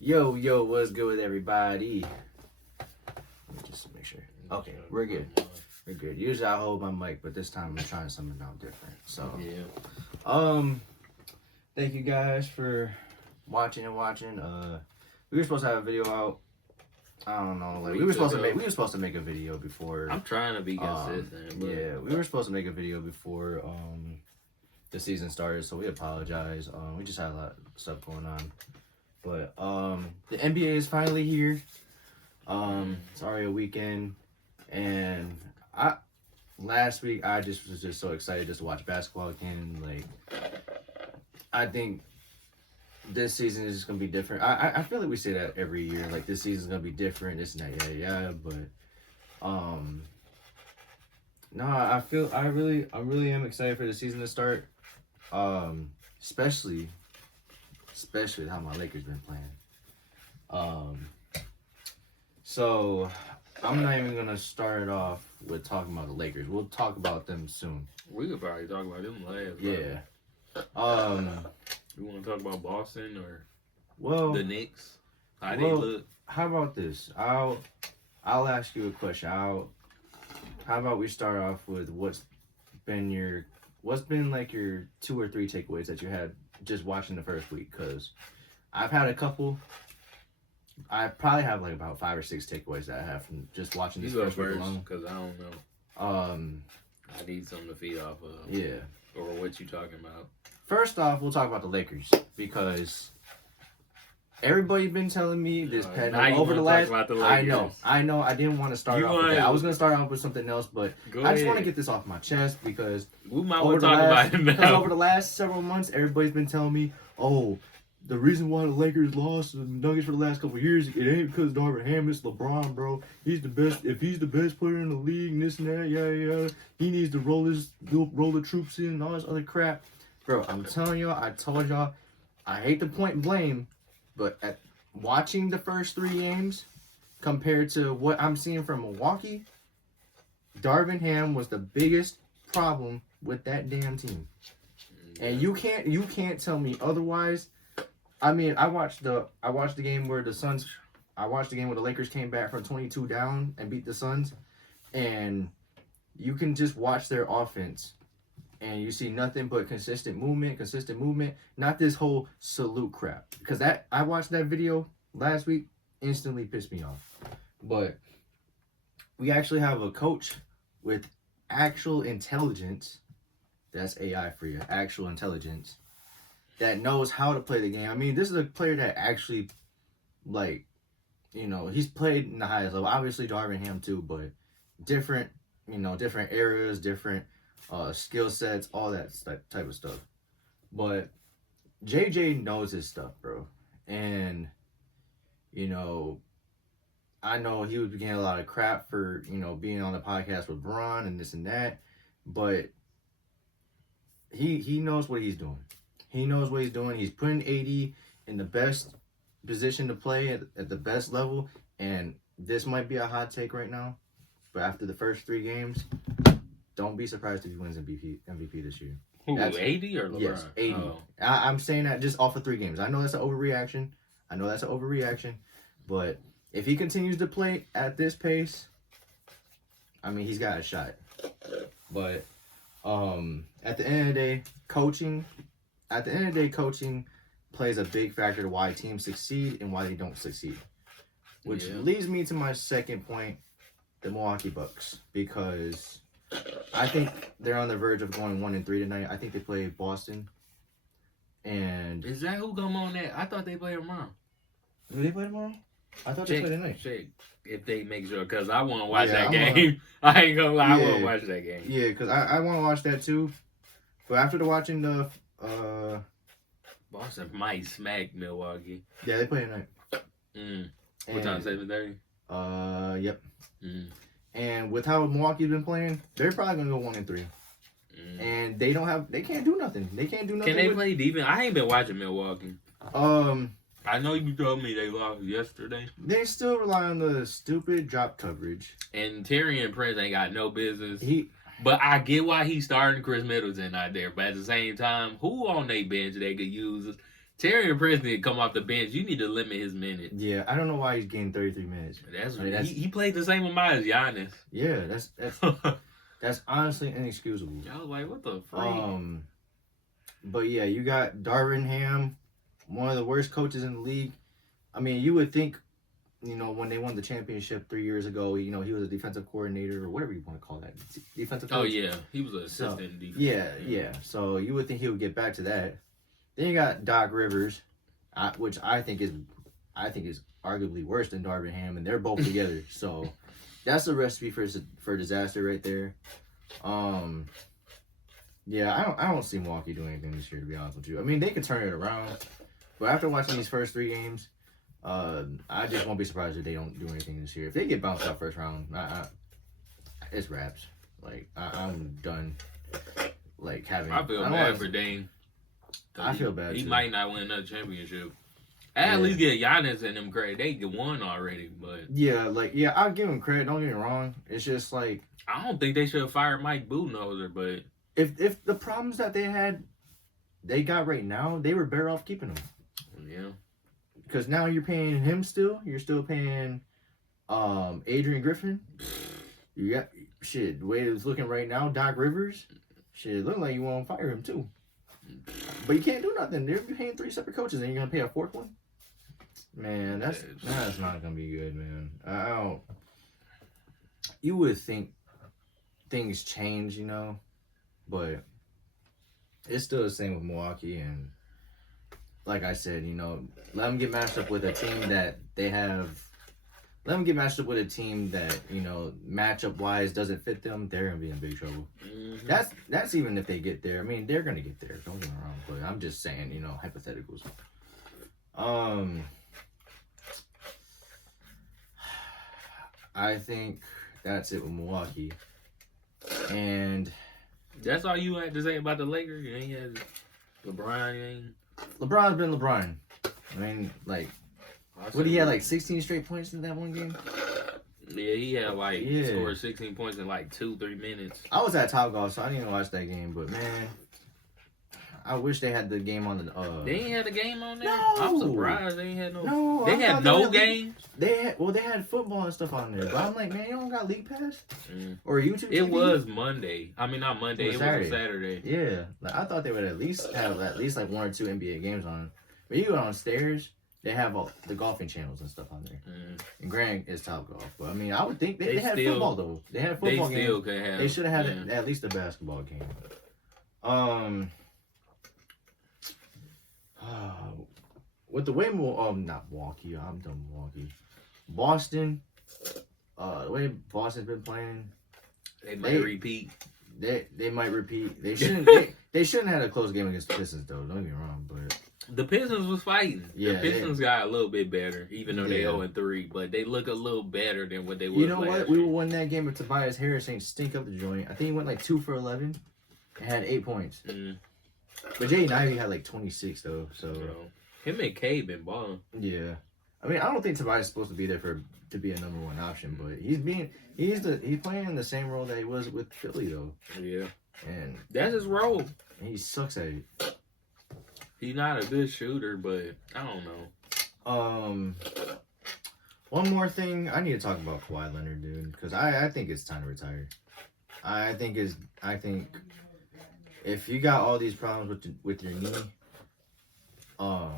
Yo, what's good with everybody? Let me just make sure. Okay, we're good. We're good. Usually I hold my mic, but this time I'm trying something out different. So, thank you guys for watching. We were supposed to have a video out. I don't know, like we were supposed to make a video before. I'm trying to be consistent. But... Yeah, we were supposed to make a video before the season started, so we apologize. We just had a lot of stuff going on. But the NBA is finally here. It's already a weekend, and last week I was just so excited just to watch basketball again. Like, I think this season is just gonna be different. I feel like we say that every year. Like, this season's gonna be different. This and that, yeah. But no, I really am excited for the season to start. Especially how my Lakers been playing. So I'm not even gonna start off with talking about the Lakers. We'll talk about them soon. We could probably talk about them last. Yeah. You want to talk about Boston or the Knicks? How they look? How about this? I'll ask you a question. How about we start off with what's been like your 2 or 3 takeaways that you had just watching the first week? Because I've had a couple. I probably have like about 5 or 6 takeaways that I have from just watching this first week alone. Because I don't know. I need something to feed off of. Yeah. Or what you talking about? First off, we'll talk about the Lakers, because everybody's been telling me this over the last. I know. I didn't want to start off with that. I was gonna start off with something else, but I just want to get this off my chest, because we might want to talk about it now. Over the last several months, everybody's been telling me, "Oh, the reason why the Lakers lost the Nuggets for the last couple of years, it ain't because Darvin Ham, it's LeBron, bro. He's the best. If he's the best player in the league, and this and that, yeah, he needs to roll the troops in and all this other crap." Bro, I'm telling y'all, I told y'all, I hate to point blame, but at watching the first 3 games compared to what I'm seeing from Milwaukee, Darvin Ham was the biggest problem with that damn team. And you can't tell me otherwise. I mean, I watched the game where the Lakers came back from 22 down and beat the Suns, and you can just watch their offense, and you see nothing but consistent movement, not this whole salute crap. Because I watched that video last week, instantly pissed me off. But we actually have a coach with actual intelligence. That's AI for you, actual intelligence, that knows how to play the game. I mean, this is a player that actually, like, he's played in the highest level. Obviously, Darvin Ham too, but different areas, different skill sets, all that type of stuff. But JJ knows his stuff, bro. And, I know he was getting a lot of crap for, being on the podcast with Braun and this and that, but he knows what he's doing. He knows what he's doing. He's putting AD in the best position to play at the best level. And this might be a hot take right now, but after the first 3 games, don't be surprised if he wins MVP this year. Who, AD or LeBron? Yes, AD. Oh. I'm saying that just off of 3 games. I know that's an overreaction. But if he continues to play at this pace, I mean, he's got a shot. But at the end of the day, coaching plays a big factor to why teams succeed and why they don't succeed. Which leads me to my second point, the Milwaukee Bucks, because I think they're on the verge of going 1-3 tonight. I think they play Boston. And is that who come on that? I thought they played tomorrow. Do they play tomorrow? I thought they played tonight. Check if they make sure, because I want to watch that game. I ain't gonna lie, I want to watch that game. Yeah, because I want to watch that too. But after watching the Boston might smack Milwaukee. Yeah, they play tonight. What time? 7:30. Yep. And with how Milwaukee's been playing, they're probably gonna go 1-3. And they can't do nothing. Can they play defense? I ain't been watching Milwaukee. I know you told me they lost yesterday. They still rely on the stupid drop coverage. And Taurean Prince ain't got no business. But I get why he's starting Chris Middleton out there. But at the same time, who on their bench they could use Terry Prince need to come off the bench. You need to limit his minutes. Yeah, I don't know why he's getting 33 minutes. He played the same amount as Giannis. Yeah, that's honestly inexcusable. I was like, what the freak? But yeah, you got Darvin Ham, one of the worst coaches in the league. I mean, you would think, when they won the championship 3 years ago, he was a defensive coordinator or whatever you want to call that. Defensive coach. Oh, yeah. He was an assistant defense. Yeah. So you would think he would get back to that. Then you got Doc Rivers, which I think is arguably worse than Darvin Ham, and they're both together. So that's a recipe for disaster right there. Yeah, I don't see Milwaukee doing anything this year, to be honest with you. I mean, they could turn it around, but after watching these first 3 games, I just won't be surprised if they don't do anything this year. If they get bounced out first round, it's wraps. Like I'm done. Like having. I feel bad for Dame. I feel bad. He might not win another championship. At least get Giannis and them credit. They get one already, but I'll give him credit. Don't get me wrong. It's just like I don't think they should have fired Mike Budenholzer, but if the problems that they got right now, they were better off keeping him. Yeah. Because now you're paying him still. You're still paying Adrian Griffin. You got shit. The way it's looking right now, Doc Rivers. Shit, it look like you want to fire him too. But you can't do nothing. They're paying 3 separate coaches, and you're gonna pay a 4th one. Man, that's not gonna be good, man. I don't. You would think things change, but it's still the same with Milwaukee. And like I said, let them get matched up with a team that they have. Let them get matched up with a team that matchup wise doesn't fit them. They're gonna be in big trouble. Mm-hmm. That's even if they get there. I mean, they're gonna get there. Don't get me wrong, but I'm just saying, hypotheticals. I think that's it with Milwaukee. And that's all you had to say about the Lakers? You ain't had LeBron, LeBron's been LeBron. I mean, like, what, he had like 16 straight points in that one game? Yeah, he had scored 16 points in like 2-3 minutes. I was at Topgolf, so I didn't even watch that game, but man, I wish they had the game on the They ain't had the game on there? No. I'm surprised they ain't had no. No, they had no games. They had football and stuff on there, but I'm like, man, you don't got League Pass or YouTube TV? It was Monday. I mean, not Monday. It was Saturday. Yeah, like, I thought they would at least have like 1 or 2 NBA games on. But you go downstairs, they have all the golfing channels and stuff on there. And Grant is Topgolf, but I mean, I would think they had football though. They had football games. Still could have. They should have had at least a basketball game. With the way not Milwaukee, I'm done Milwaukee. Boston, the way Boston's been playing, they might repeat. They might repeat. They shouldn't. they shouldn't have a close game against the Pistons though. Don't get me wrong, but the Pistons was fighting. Yeah, the Pistons got a little bit better, even though they 0-3. But they look a little better than what they were. You know what? We would win that game if Tobias Harris ain't stink up the joint. I think he went like 2 for 11 and had 8 points. But Jaden Ivey had like 26 though. So him and K been balling. Yeah, I mean, I don't think Tobias is supposed to be there to be a number 1 option, but he's playing in the same role that he was with Philly though. Yeah, and that's his role. And he sucks at it. He's not a good shooter, but I don't know. One more thing, I need to talk about Kawhi Leonard, dude, because I think it's time to retire. I think if you got all these problems with your knee, I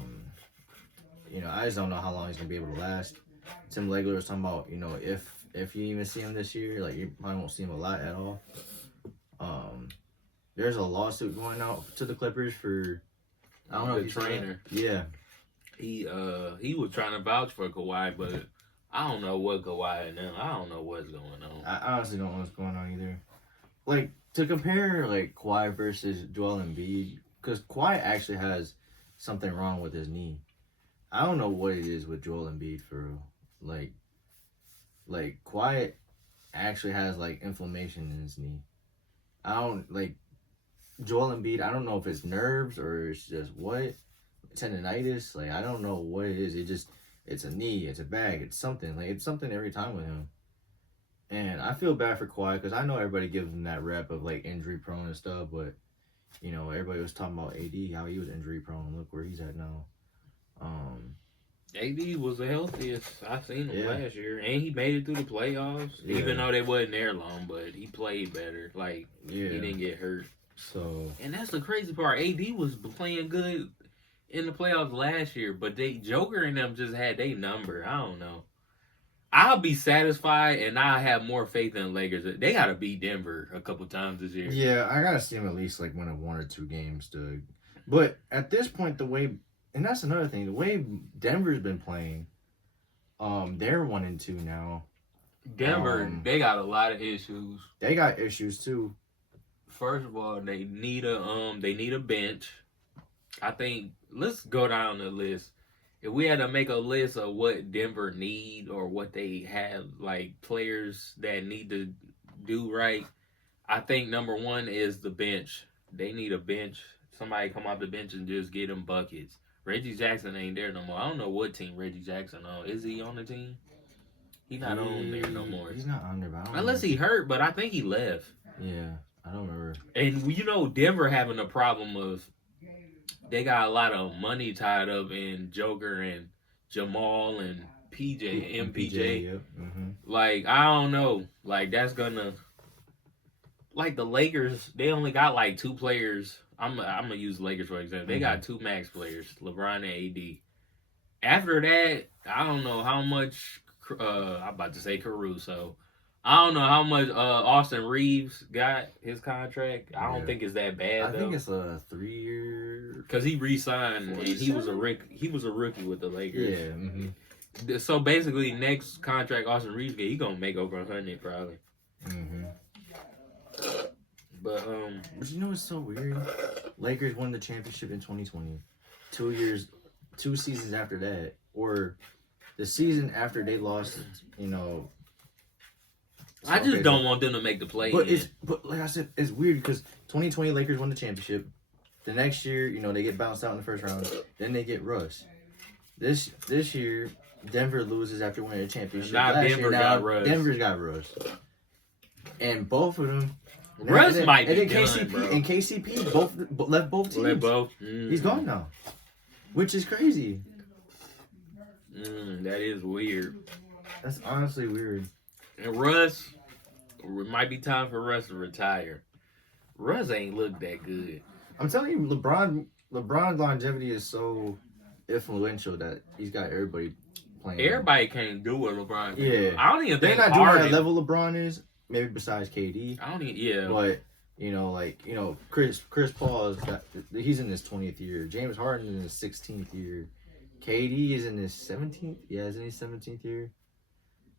just don't know how long he's gonna be able to last. Tim Legler was talking about, if you even see him this year, like you probably won't see him a lot at all. There's a lawsuit going out to the Clippers for, I don't know, the trainer. Yeah, he was trying to vouch for Kawhi, but I don't know what Kawhi and them. I don't know what's going on. I honestly don't know what's going on either. Like, to compare like Kawhi versus Joel Embiid, because Kawhi actually has something wrong with his knee. I don't know what it is with Joel Embiid for real. Like Kawhi actually has like inflammation in his knee. I don't like Joel Embiid. I don't know if it's nerves or it's just what tendonitis. Like, I don't know what it is. It's a knee. It's a bag. It's something. Like, it's something every time with him. And I feel bad for Kawhi because I know everybody gives him that rep of like injury prone and stuff, but you know, everybody was talking about AD, how he was injury prone. Look where he's at now. AD was the healthiest I seen him last year, and he made it through the playoffs. Even though they wasn't there long, but he played better. Like he didn't get hurt. So, and that's the crazy part. AD was playing good in the playoffs last year, but Joker and them just had their number. I don't know. I'll be satisfied, and I'll have more faith in the Lakers. They got to beat Denver a couple times this year. Yeah, I gotta see them at least like win 1 or 2 games to. But at this point, the way. And that's another thing. The way Denver's been playing, they're 1-2 now. Denver, they got a lot of issues. They got issues too. First of all, they need a bench. I think let's go down the list. If we had to make a list of what Denver need or what they have, like players that need to do right, I think number 1 is the bench. They need a bench. Somebody come off the bench and just get them buckets. Reggie Jackson ain't there no more. I don't know what team Reggie Jackson on. Is he on the team? He not on there no more. He's not on there, but unless he hurt, but I think he left. Yeah, I don't remember. And you know, Denver having a problem of they got a lot of money tied up in Joker and Jamal and MPJ. Yep. Mm-hmm. Like I don't know. Like that's gonna. Like the Lakers, they only got like 2 players. I'm gonna use the Lakers for example. They got 2 max players, LeBron and AD. After that, I don't know how much. I'm about to say Caruso. I don't know how much Austin Reeves got his contract. I don't think it's that bad. I think it's a 3-year. Because he re-signed and he was a rookie with the Lakers. Yeah. Mm-hmm. So basically, next contract Austin Reeves get, he gonna make over 100 probably. Mm-hmm. But you know what's so weird? Lakers won the championship in 2020. 2 seasons after that, or the season after they lost, you know. I just don't want them to make the play. But like I said, it's weird because 2020 Lakers won the championship. The next year, you know, they get bounced out in the first round. Then they get rushed. This year, Denver loses after winning the championship. Denver's got rushed. And both of them. Russ might be done, KCP, bro. And KCP left both teams. Mm-hmm. He's gone now, which is crazy. That is weird. That's honestly weird. And Russ, it might be time for Russ to retire. Russ ain't look that good. I'm telling you, LeBron's longevity is so influential that he's got everybody playing. Everybody can't do what LeBron can do. Yeah. I don't even think they're not doing that level LeBron is. Maybe besides KD. I don't even, yeah. But, you know, Chris Paul, he's in his 20th year. James Harden in his 16th year. KD is in his 17th. Yeah, he's in his 17th year.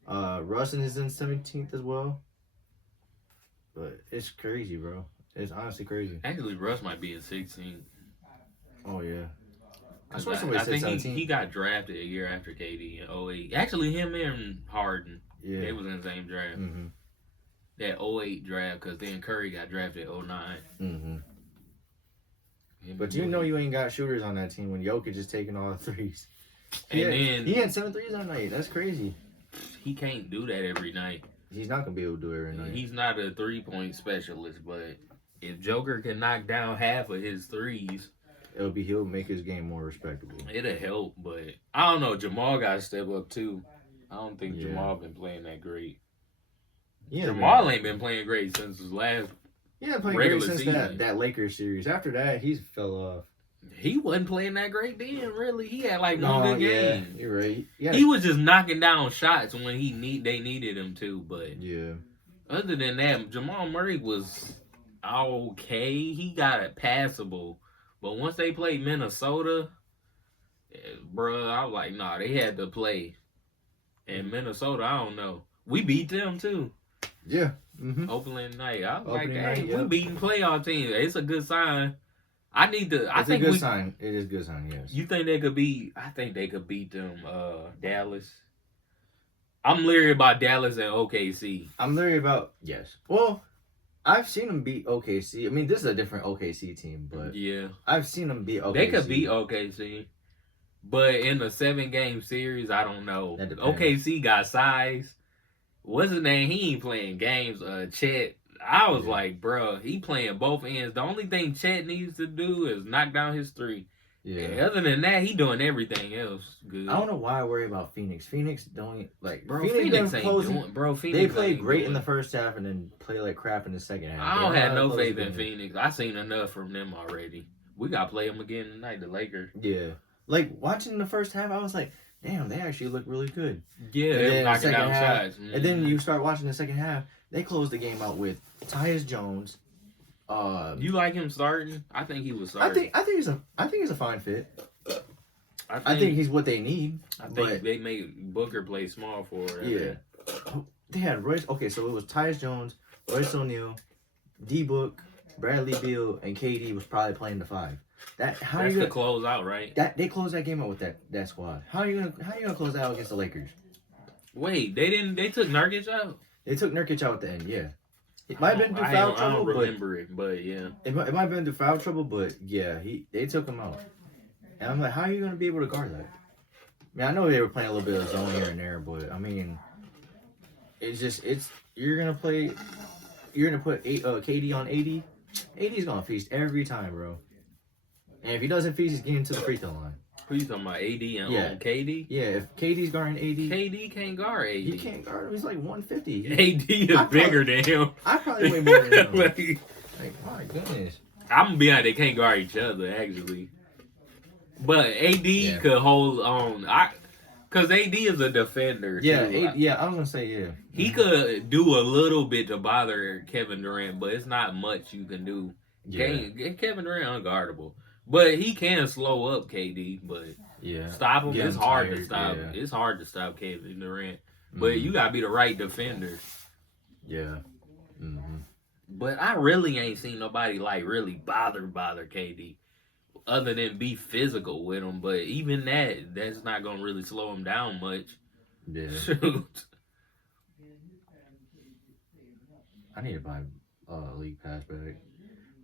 Russ is in 17th as well. But it's crazy, bro. It's honestly crazy. Actually, Russ might be in 16th. Oh, yeah. I think he got drafted a year after KD in 08. Actually, him and Harden. Yeah. They was in the same draft. Mm-hmm. That 08 draft, because then Curry got drafted 09. Mm-hmm. But you know you ain't got shooters on that team when Jokic is taking all the threes. He had 7 threes that night. That's crazy. He can't do that every night. He's not going to be able to do it every night. He's not a 3-point specialist, but if Joker can knock down half of his threes, he'll make his game more respectable. It'll help, but I don't know. Jamal got to step up too. I don't think Jamal been playing that great. Yeah, Jamal ain't been playing great since his last regular great since that Lakers series. After that, he's fell off. He wasn't playing that great then, really. He had like one good game. You're right. He was just knocking down shots when they needed him to, but other than that, Jamal Murray was okay. He got it passable. But once they played Minnesota, bro, I was like, nah, they had to play. And Minnesota, I don't know. We beat them too. Yeah. Mm-hmm. Opening night. I was like, hey, we beating playoff teams. It's a good sign. I think it's a good sign. It is a good sign, yes. You think they could beat? I think they could beat them, Dallas. I'm leery about Dallas and OKC. I'm leery about, yes. Well, I've seen them beat OKC. I mean, this is a different OKC team, but yeah, I've seen them beat OKC. They could beat OKC. But in a 7-game series, I don't know. OKC got size. What's his name? He ain't playing games. Chet. I was like, bro, he playing both ends. The only thing Chet needs to do is knock down his three. Yeah. Other than that, he doing everything else good. I don't know why I worry about Phoenix. Phoenix don't like. Bro, Phoenix ain't doing. Bro, Phoenix they played great doing. in the first half and then play like crap in the second half. I don't have no faith in Phoenix. I seen enough from them already. We gotta play them again tonight. The Lakers. Yeah, like watching the first half, I was like, damn, they actually look really good. Yeah, they knocking down shots. And then you start watching the second half. They closed the game out with Tyus Jones. You like him starting? I think he was starting. I think he's a fine fit. I think he's what they need. I think they made Booker play small forward. Yeah. They had Royce. Okay, so it was Tyus Jones, Royce O'Neal, D-Book, Bradley Beal, and KD was probably playing the 5. That's the close out, right? They closed that game out with that squad. How are you gonna close that out against the Lakers? Wait, they didn't. They took Nurkic out. They took Nurkic out at the end. Yeah. It might have been through foul trouble. I don't remember it, but yeah. It might have been through foul trouble, but yeah, they took him out. And I'm like, how are you going to be able to guard that? I mean, I know they were playing a little bit of zone here and there, but I mean, you're going to put KD on 80. 80's going to feast every time, bro. And if he doesn't feast, he's getting to the free throw line. Who you talking about, AD and KD? Yeah, if KD's guarding AD. KD can't guard AD. He can't guard him. He's like 150. AD is bigger than him. I probably weigh more than him. Like, my goodness. I'm going to be honest, they can't guard each other, actually. But AD could hold on. Because AD is a defender. Yeah, I was going to say, yeah. He could do a little bit to bother Kevin Durant, but it's not much you can do. Yeah. Kevin Durant unguardable. But he can slow up KD, but stop him. It's hard to stop. Yeah. It's hard to stop Kevin Durant. But you gotta be the right defender. Yeah. Mm-hmm. But I really ain't seen nobody like really bother KD, other than be physical with him. But even that's not gonna really slow him down much. Yeah. Shoot. I need to buy League Pass back.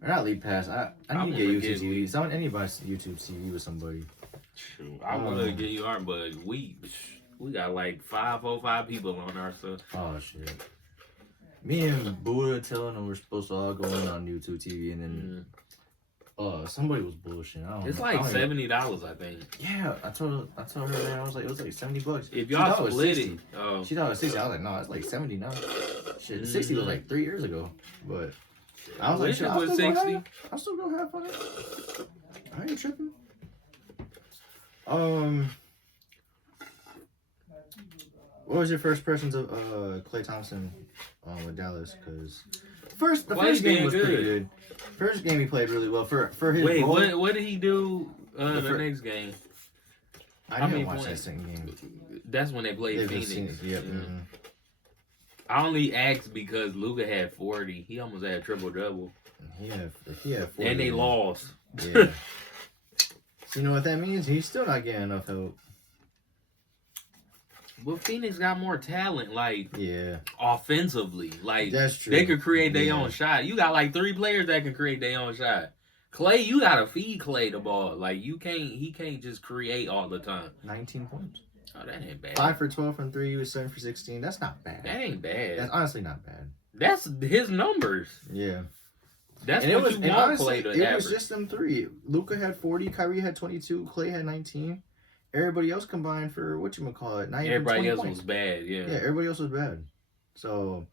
Or not League Pass. I need to get YouTube TV. I need to buy YouTube TV with somebody. Shoot, I want to get you art, but we got like 505 people on our stuff. Oh shit. Me and Buddha telling them we're supposed to all go in on YouTube TV, and then somebody was bullshitting. It's like $70, I think. Yeah, I told her that. I was like, it was like $70. If y'all split it, she thought it was 60. I was like, no, it's like 70 now. Shit, 60 was like 3 years ago, but. I was like, shit, I was 60. I still gonna have fun. I ain't tripping. What was your first impressions of Klay Thompson with Dallas? Because the first game was pretty good. First game he played really well for his. Wait, role. What did he do the next game? I didn't watch that second game. That's when they played Phoenix. Yep. Mm-hmm. I only asked because Luka had 40. He almost had a triple-double. He had 40. And they lost. Yeah. So you know what that means? He's still not getting enough help. But Phoenix got more talent, like, offensively. Like, that's true. They could create their own shot. You got, like, 3 players that can create their own shot. Klay, you got to feed Klay the ball. Like, he can't just create all the time. 19 points. Oh, that ain't bad. 5 for 12 from 3. He was 7 for 16. That's not bad. That ain't bad. That's honestly not bad. That's his numbers. Yeah. That's what you want Klay to average. It was just them 3. Luka had 40. Kyrie had 22. Klay had 19. Everybody else combined for, not even everybody else points. was bad, yeah. Yeah, everybody else was bad. So,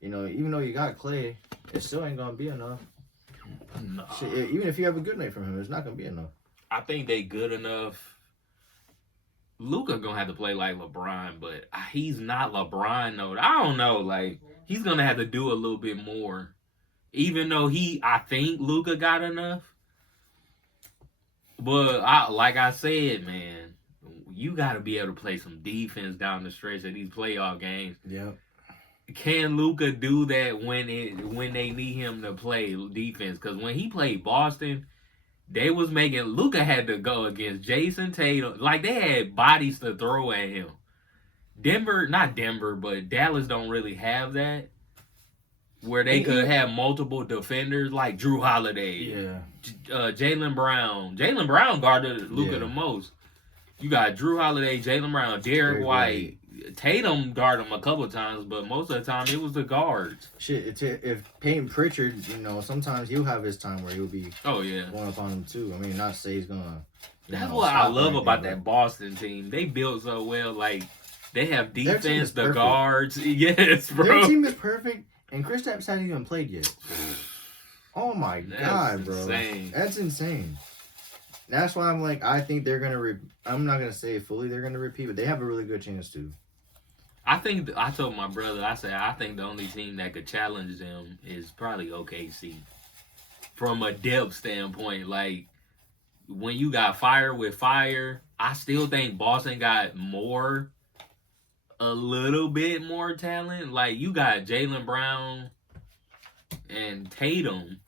even though you got Klay, it still ain't going to be enough. No. Shit, even if you have a good night from him, it's not going to be enough. I think they good enough. Luka gonna have to play like LeBron, but he's not LeBron though. I don't know, like he's gonna have to do a little bit more. Even though I think Luka got enough. But like I said, man, you gotta be able to play some defense down the stretch of these playoff games. Yeah. Can Luka do that when they need him to play defense? Because when he played Boston, Luka had to go against Jason Tatum. Like, they had bodies to throw at him. Not Denver, but Dallas don't really have that. Where they could have multiple defenders like Drew Holiday. Yeah. Jaylen Brown. Jaylen Brown guarded Luka the most. You got Drew Holiday, Jaylen Brown, Derek White. Tatum guarded him a couple times, but most of the time it was the guards. Shit, if Peyton Pritchard, sometimes he'll have his time where he'll be going up on him too. I mean, not to say he's gonna. That's what I love about that Boston team. They built so well. Like they have defense, the guards. Yes, bro. Their team is perfect, and Kristaps hasn't even played yet. Oh my god, bro, that's insane. That's why I'm like, I think they're gonna. I'm not gonna say fully they're gonna repeat, but they have a really good chance to. I think I told my brother. I said I think the only team that could challenge them is probably OKC. From a depth standpoint, like when you got fire with fire, I still think Boston got a little bit more talent. Like you got Jaylen Brown and Tatum.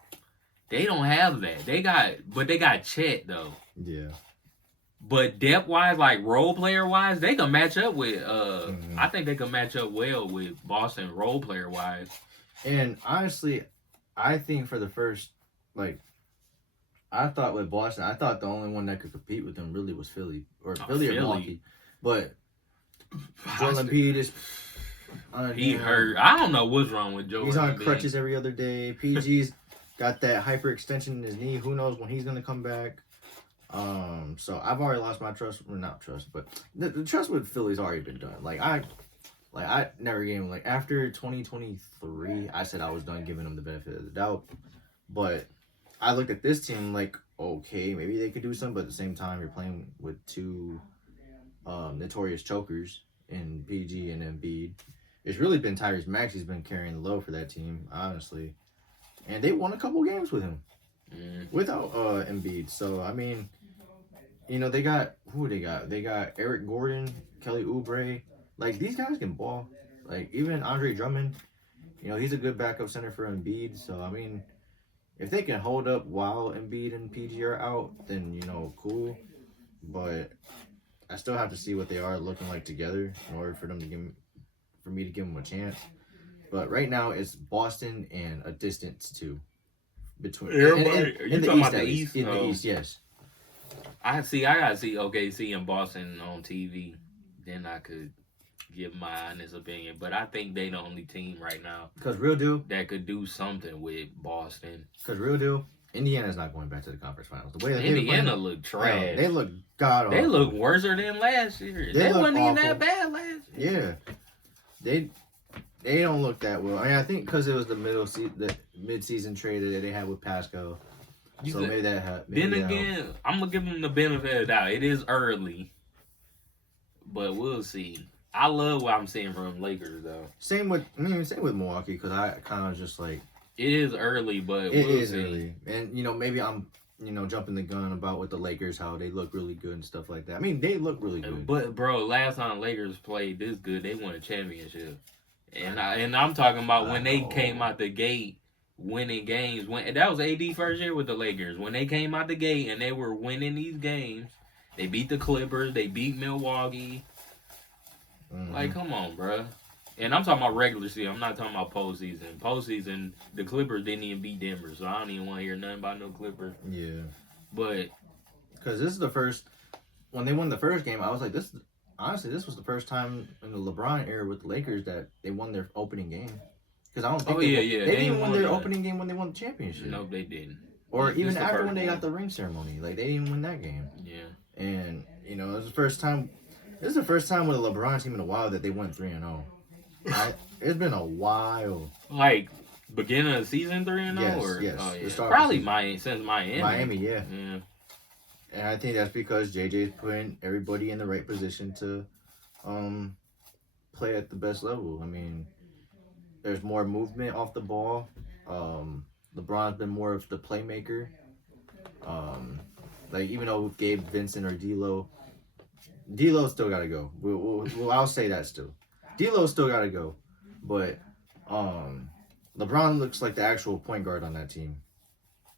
They don't have that. They got Chet though. Yeah. But depth wise, like role player wise, they can match up with. I think they can match up well with Boston role player wise. And honestly, I think for the first, I thought with Boston, I thought the only one that could compete with them really was Philly or Milwaukee. But Joel Embiid is. He hurt. I don't know what's wrong with Joel. He's on crutches every other day. PG's got that hyperextension in his knee. Who knows when he's gonna come back? So I've already lost my trust. Well, not trust, but the trust with Philly's already been done. I never gave him after 2023. I said I was done giving him the benefit of the doubt. But I looked at this team okay, maybe they could do something. But at the same time, you're playing with two notorious chokers in PG and Embiid. It's really been Tyrese Maxey's been carrying the load for that team, honestly. And they won a couple games with him. Without Embiid. So, I mean, they got, who they got? They got Eric Gordon, Kelly Oubre. These guys can ball. Even Andre Drummond, he's a good backup center for Embiid. So, I mean, if they can hold up while Embiid and PG are out, then, cool. But I still have to see what they are looking like together in order for me to give them a chance. But right now, it's Boston and a distance, too. Between in the East, the East, yes. I gotta see OKC and Boston on TV. Then I could give my honest opinion. But I think they the only team right now. Because real deal that could do something with Boston. Because real deal, Indiana's not going back to the conference finals. The way that Indiana look trash. They look god awful. They look worse than last year. They wasn't even that bad last year. Yeah, they don't look that well. I think because it was the mid-season trade that they had with Pascal. Maybe that happened. Then again, I'm gonna give them the benefit of the doubt. It is early, but we'll see. I love what I'm seeing from Lakers though. Same with Milwaukee because I kind of just it is early, but we'll see. Early, and maybe I'm jumping the gun about with the Lakers how they look really good and stuff like that. I mean they look really good. But bro, last time Lakers played this good, they won a championship. And I'm talking about when they came out the gate winning games. That was AD first year with the Lakers. When they came out the gate and they were winning these games, they beat the Clippers, they beat Milwaukee. Come on, bro. And I'm talking about regular season. I'm not talking about postseason. Postseason, the Clippers didn't even beat Denver, so I don't even want to hear nothing about no Clippers. Yeah. But because this is the first when they won the first game, I was like, this. Honestly, this was the first time in the LeBron era with the Lakers that they won their opening game. Because I don't think they didn't win their opening game when they won the championship. No, they didn't. Or even after when they got the ring ceremony. They didn't win that game. Yeah. And, it was the first time. This is the first time with a LeBron team in a while that they went 3-0. It's been a while. Beginning of the season 3-0? Yes. Oh, yeah. Probably since Miami. Miami, yeah. And I think that's because JJ's putting everybody in the right position to play at the best level. I mean, there's more movement off the ball. LeBron's been more of the playmaker. Even though with Gabe Vincent or D'Lo still got to go. I'll say that still. D'Lo still got to go. But LeBron looks like the actual point guard on that team.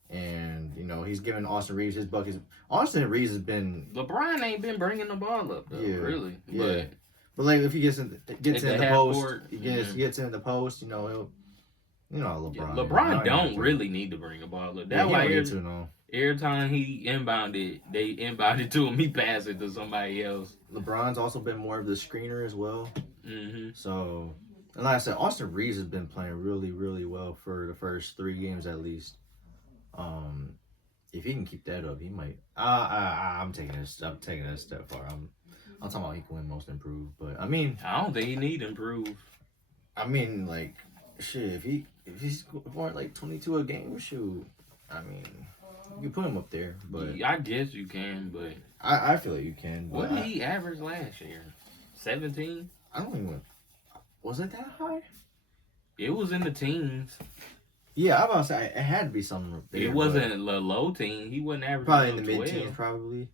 And, he's giving Austin Reeves his buckets. Austin Reeves has been... LeBron ain't been bringing the ball up, though, really. Yeah. But if he gets in the post, he gets in the post, he'll LeBron. LeBron don't really need to bring the ball up. That's why Every time he inbounded, they inbounded to him. He passed it to somebody else. LeBron's also been more of the screener as well. Mm-hmm. So, and like I said, Austin Reeves has been playing really, really well for the first 3 games at least. If he can keep that up, he might. I'm taking it. I'm taking it a step far. I'm talking about he can win Most Improved, but I mean, I don't think he need improved. I mean, like, shit. If he's going like 22 a game, shoot. I mean, you can put him up there, but I guess you can, but I feel like you can. But what did he average last year? 17. I don't even. Was it that high? It was in the teens. Yeah, I was about to say it had to be something. There, It wasn't a low teen. He wasn't averaging probably in the 12. mid-teens, probably.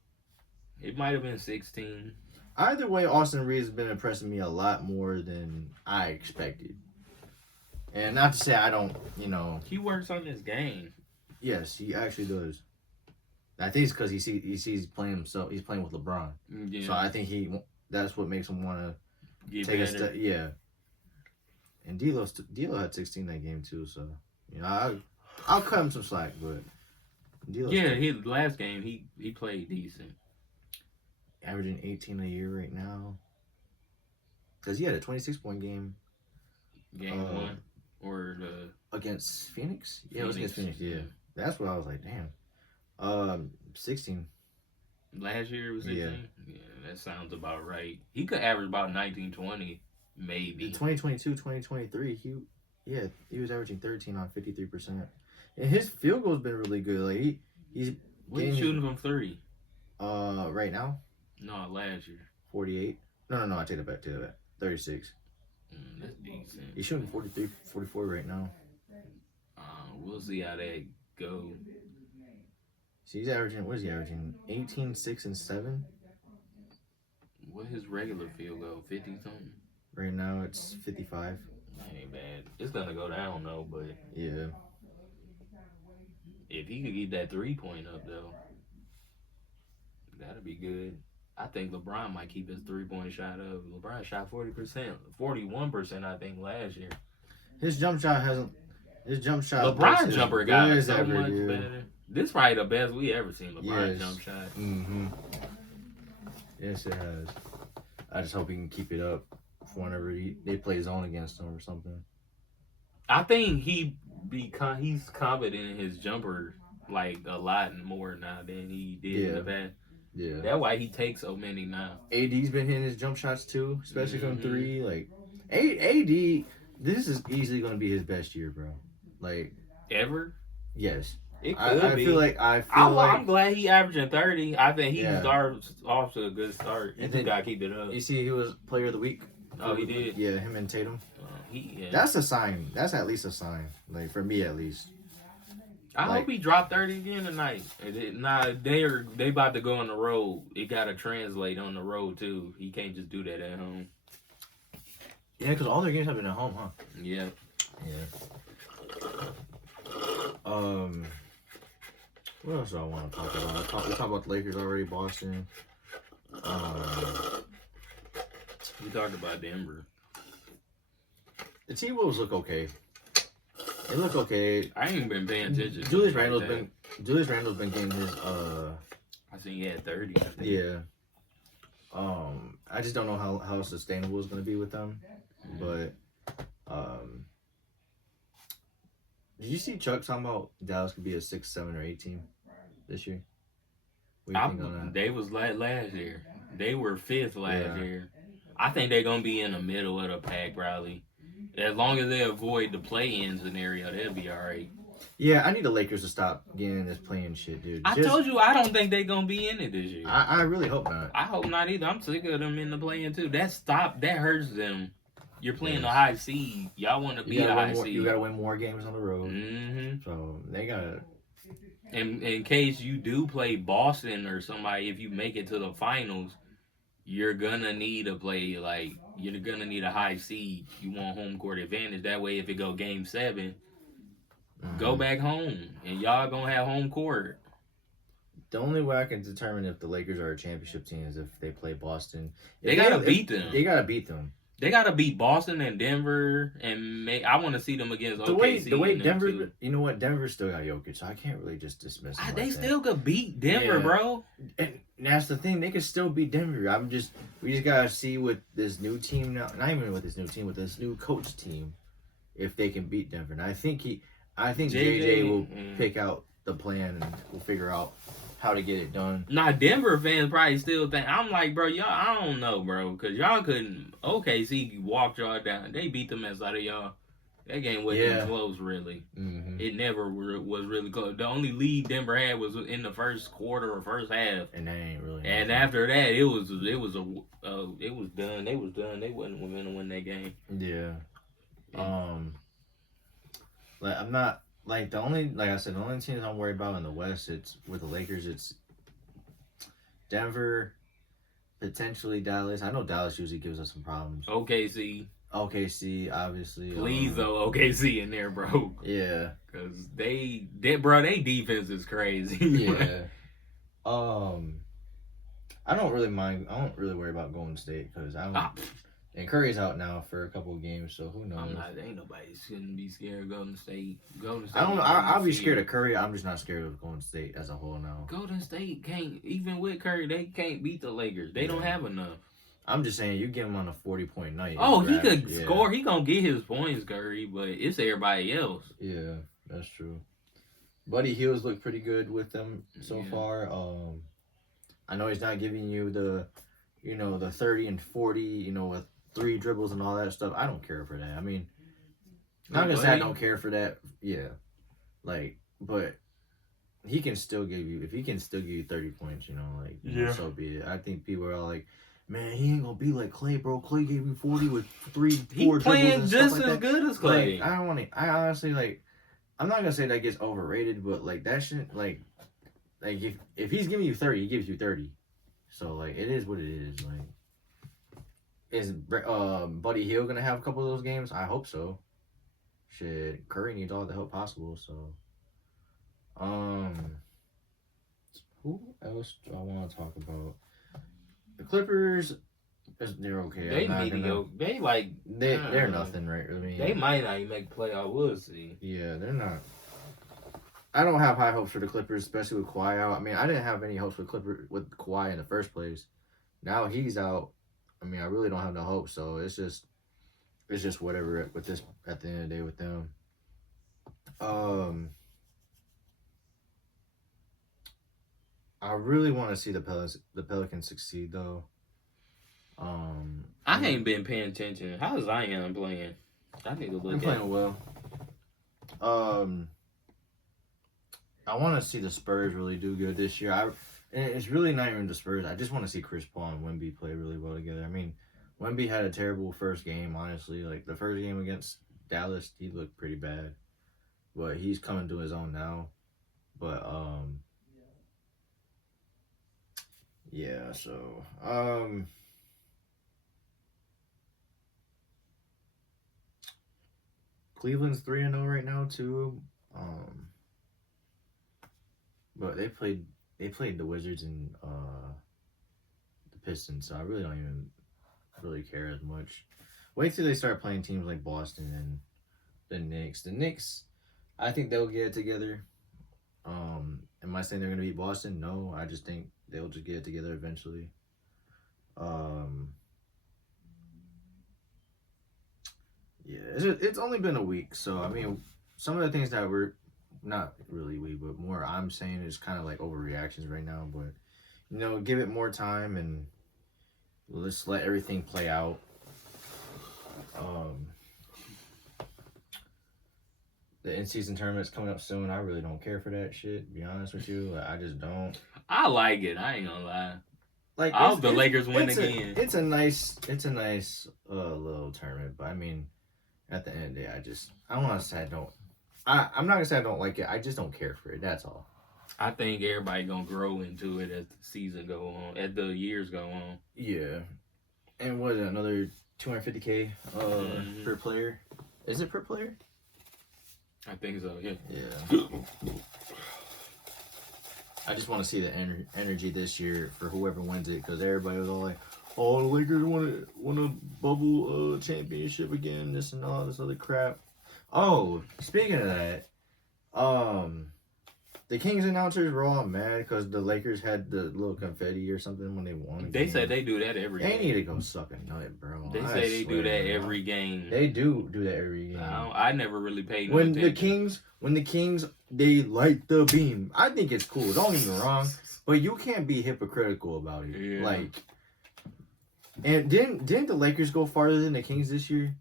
It might have been 16. Either way, Austin Reeves has been impressing me a lot more than I expected. And not to say I don't, He works on his game. Yes, he actually does. I think it's because he sees playing himself. He's playing with LeBron, Yeah. so I think that's what makes him want to Get take a better. step. Yeah. And D'Lo had 16 that game too, so I'll cut him some slack, but D'Lo's Yeah, his last game he played decent. averaging 18 a year right now. Because he had a 26-point game. Game 1 or the Against Phoenix? Yeah, it was against Phoenix, yeah. That's what I was like, damn. 16. last year was 16. Yeah. Yeah, that sounds about right. He could average about 19, 20, maybe. In 2022, 2023, he was averaging 13 on 53%. And his field goal's been really good. Like he's What you shooting from 3? right now, No, last year. 48. No, I take that back. 36. That's decent. He's shooting 43, 44 right now. We'll see how that go. So he's averaging, what is he averaging? 18, 6, and 7. What his regular field goal? 50 something? Right now it's 55. That ain't bad. It's gonna go down though, but Yeah. if he could get that 3-point up though, that'd be good. I think LeBron might keep his 3-point shot up. LeBron shot 40%, 41% I think last year. His jump shot. LeBron jumper got good as so ever, much dude. better. This probably the best we ever seen LeBron Yes. jump shot. Mm-hmm. Yes, it has. I just hope he can keep it up for whenever they play zone against him or something. I think he's confident in his jumper like a lot more now than he did in the past. Yeah. That's why he takes so many now. AD's been hitting his jump shots too, especially from Mhm. 3. Like, AD, this is easily going to be his best year, bro. Like, Ever? yes. It could I be. feel like I'm glad he averaging 30. I think he Yeah. starts off to a good start. He And just then- gotta keep it up. you see he was player of the week. Oh, he did? Yeah, him and Tatum. Yeah. That's a sign. That's at least a sign. Like, for me at least. I like- hope he dropped 30 again tonight. They about to go on the road. It gotta translate on the road too. He can't just do that at home. Yeah, because all their games have been at home, huh? Yeah. Yeah. What else do I want to talk about? We talked about the Lakers already, Boston. We talked about Denver. The T-Wolves look okay. They look okay. I ain't been paying attention. to Julius him like that. Randle's been getting his I seen he had 30. I think. yeah. I just don't know how sustainable it's gonna be with them. But did you see Chuck talking about Dallas could be a 6, 7, or 8 team this year? What do you think on that? They was last year. They were 5th last Yeah. year. I think they're gonna be in the middle of the pack, probably. As long as they avoid the play-in scenario, they'll be all right. Yeah, I need the Lakers to stop getting this playing shit, dude. I told you I don't think they're gonna be in it this year. I really hope not. I hope not either. I'm sick of them in the play-in too. That hurts them. You're playing Yes. a high seed. Y'all want to be a high seed. You gotta win more games on the road. Mm-hmm. So they gotta. In case you do play Boston or somebody, if you make it to the finals, you're gonna need to play you're gonna need a high seed. You want home court advantage. That way, if it go game 7, go back home and y'all gonna have home court. The only way I can determine if the Lakers are a championship team is if they play Boston. They gotta beat them. They gotta beat them. They gotta beat Boston and Denver, and I want to see them against OKC. The way and them Denver, too. you know what, Denver still got Jokic, so I can't really just dismiss them. They like still could beat Denver, Yeah. bro. And that's the thing, they could still beat Denver. We just gotta see with this new team now, not even with this new team, with this new coach team, if they can beat Denver. And I think JJ will pick out the plan and we'll figure out how to get it done. Nah, Denver fans probably still think I'm like, bro, y'all. I don't know, bro, because y'all couldn't. OKC walked y'all down. They beat the mess out of y'all. That game wasn't even close, really. Mm-hmm. It never was really close. The only lead Denver had was in the first quarter or first half, and that ain't really. And after that, it was done. They was done. They wasn't gonna win that game. Yeah. Like I'm not like the only teams I'm worried about in the West. It's with the Lakers. It's Denver, potentially Dallas. I know Dallas usually gives us some problems. OKC, obviously. Please though, OKC in there, bro. Yeah. Cause they defense is crazy. Yeah. I don't really mind. I don't really worry about Golden State because and Curry's out now for a couple of games, so who knows? Ain't nobody shouldn't be scared of Golden State. I don't know. I'll be scared of Curry. I'm just not scared of Golden State as a whole now. Golden State can't, even with Curry, they can't beat the Lakers. They don't have enough. I'm just saying, you get him on a 40-point night. He could score. He gonna get his points, Curry, but it's everybody else. Yeah, that's true. Buddy Hield's looked pretty good with them so far. I know he's not giving you the 30 and 40, with 3 dribbles and all that stuff. I don't care for that. I mean, not gonna say I don't care for that. Yeah, but he can still give you. If he can still give you 30 points, so be it. I think people are all like, man, he ain't gonna be like Clay, bro. Clay gave you 40 with 4 dribbles and just stuff like as good as Clay. I don't want to. I honestly I'm not gonna say that gets overrated, but that shit, if he's giving you 30, he gives you 30. So it is what it is. Is Buddy Hield gonna have a couple of those games? I hope so. Shit, Curry needs all the help possible. So, who else do I want to talk about? The Clippers, they're okay. They mediocre. They're nothing, right? I mean, they might not even make playoff. We'll see. Yeah, they're not. I don't have high hopes for the Clippers, especially with Kawhi out. I mean, I didn't have any hopes with Kawhi in the first place. Now he's out. I mean, I really don't have no hope. So it's just whatever with this at the end of the day with them. I really want to see the Pelicans succeed though. I ain't been paying attention. How's Zion playing? I need to look. I'm playing well. I want to see the Spurs really do good this year. And it's really not even the Spurs. I just want to see Chris Paul and Wemby play really well together. I mean, Wemby had a terrible first game, honestly. The first game against Dallas, he looked pretty bad. But he's coming to his own now. But, yeah, so, Cleveland's 3-0 right now, too. But they played the Wizards and the Pistons, so I really don't even really care as much. Wait till they start playing teams like Boston and the Knicks. The Knicks, I think they'll get it together. Am I saying they're gonna beat Boston? No, I just think they'll just get it together eventually. Yeah, it's only been a week, so I mean, some of the things that were not really but more I'm saying is kind of like overreactions right now, but give it more time and let's let everything play out. The in-season tournament's coming up soon. I really don't care for that shit, to be honest with you. I just don't. I like it. I ain't gonna lie. I hope the Lakers win again. It's a nice little tournament, but I mean, at the end of the day, I don't want to say I don't. I'm not gonna say I don't like it. I just don't care for it. That's all. I think everybody gonna grow into it as the season go on, as the years go on. Yeah, and what is it, another $250K per player? Is it per player? I think so. Yeah. Yeah. I just want to see the energy this year for whoever wins it, because everybody was all like, oh, the Lakers want a bubble championship again, this and all this other crap. Oh, speaking of that, the Kings announcers were all mad because the Lakers had the little confetti or something when they won. They said they do that every game. They need to go suck a nut, bro. They say they do that every game. They do that every game. I never really paid no when attention. the Kings they light the beam. I think it's cool. Don't get me wrong, but you can't be hypocritical about it. Yeah. Like, and didn't the Lakers go farther than the Kings this year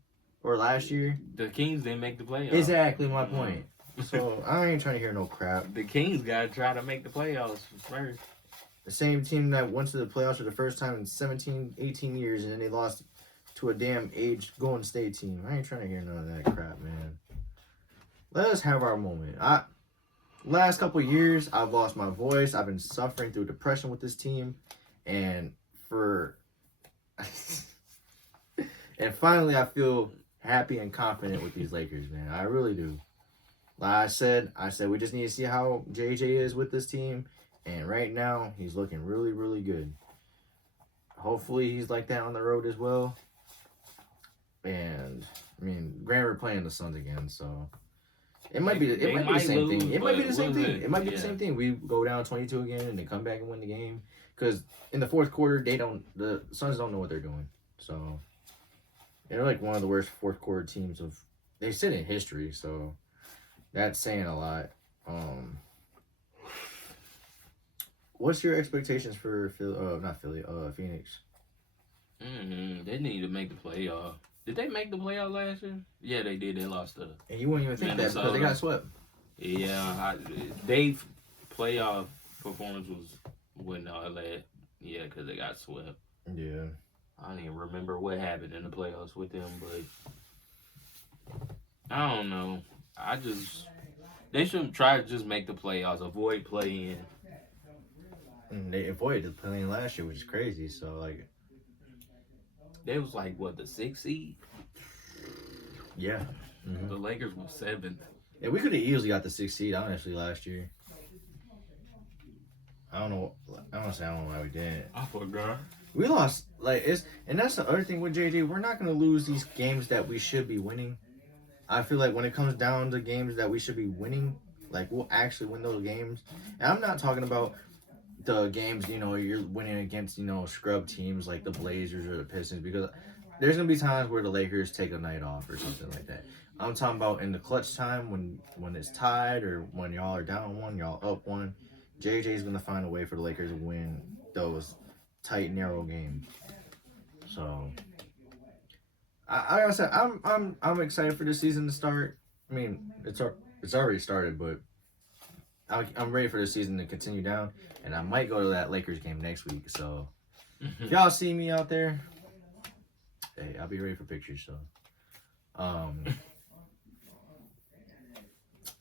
or last year? The Kings didn't make the playoffs. Exactly my point. So I ain't trying to hear no crap. The Kings gotta try to make the playoffs first. The same team that went to the playoffs for the first time in 17, 18 years, and then they lost to a damn aged Golden State team. I ain't trying to hear none of that crap, man. Let us have our moment. Last couple of years, I've lost my voice. I've been suffering through depression with this team, and and finally, I feel happy and confident with these Lakers, man. I really do. Like I said we just need to see how JJ is with this team, and right now he's looking really, really good. Hopefully, he's like that on the road as well. And I mean, granted, we're playing the Suns again, so it might be the same thing. It might be the same thing. It might be the same thing. We go down 22 again and then come back and win the game. Because in the fourth quarter, the Suns don't know what they're doing. So they're like one of the worst fourth quarter teams they sit in history. So that's saying a lot. What's your expectations for Phoenix? They need to make the playoff. Did they make the playoff last year? Yeah, they did. They lost to. And you wouldn't even think that because they got swept. Yeah, they playoff performance wasn't all that. Yeah, because they got swept. Yeah. I don't even remember what happened in the playoffs with them, but I don't know. They shouldn't try to just make the playoffs. Avoid playing. And they avoided playing last year, which is crazy. So like, they was like what, the 6th seed? Yeah. Mm-hmm. The Lakers were 7th. Yeah, we could have easily got the 6th seed honestly last year. I don't know why we didn't. I forgot. We lost and that's the other thing with JJ. We're not gonna lose these games that we should be winning. I feel like when it comes down to games that we should be winning, like we'll actually win those games. And I'm not talking about the games, you're winning against, scrub teams like the Blazers or the Pistons, because there's going to be times where the Lakers take a night off or something like that. I'm talking about in the clutch time when it's tied or when y'all are down one, y'all up one. JJ's going to find a way for the Lakers to win those tight, narrow games. So, like I said, I'm excited for the season to start. I mean, it's already started, but I'm ready for the season to continue down, and I might go to that Lakers game next week. So, if y'all see me out there, hey, I'll be ready for pictures. So, I'm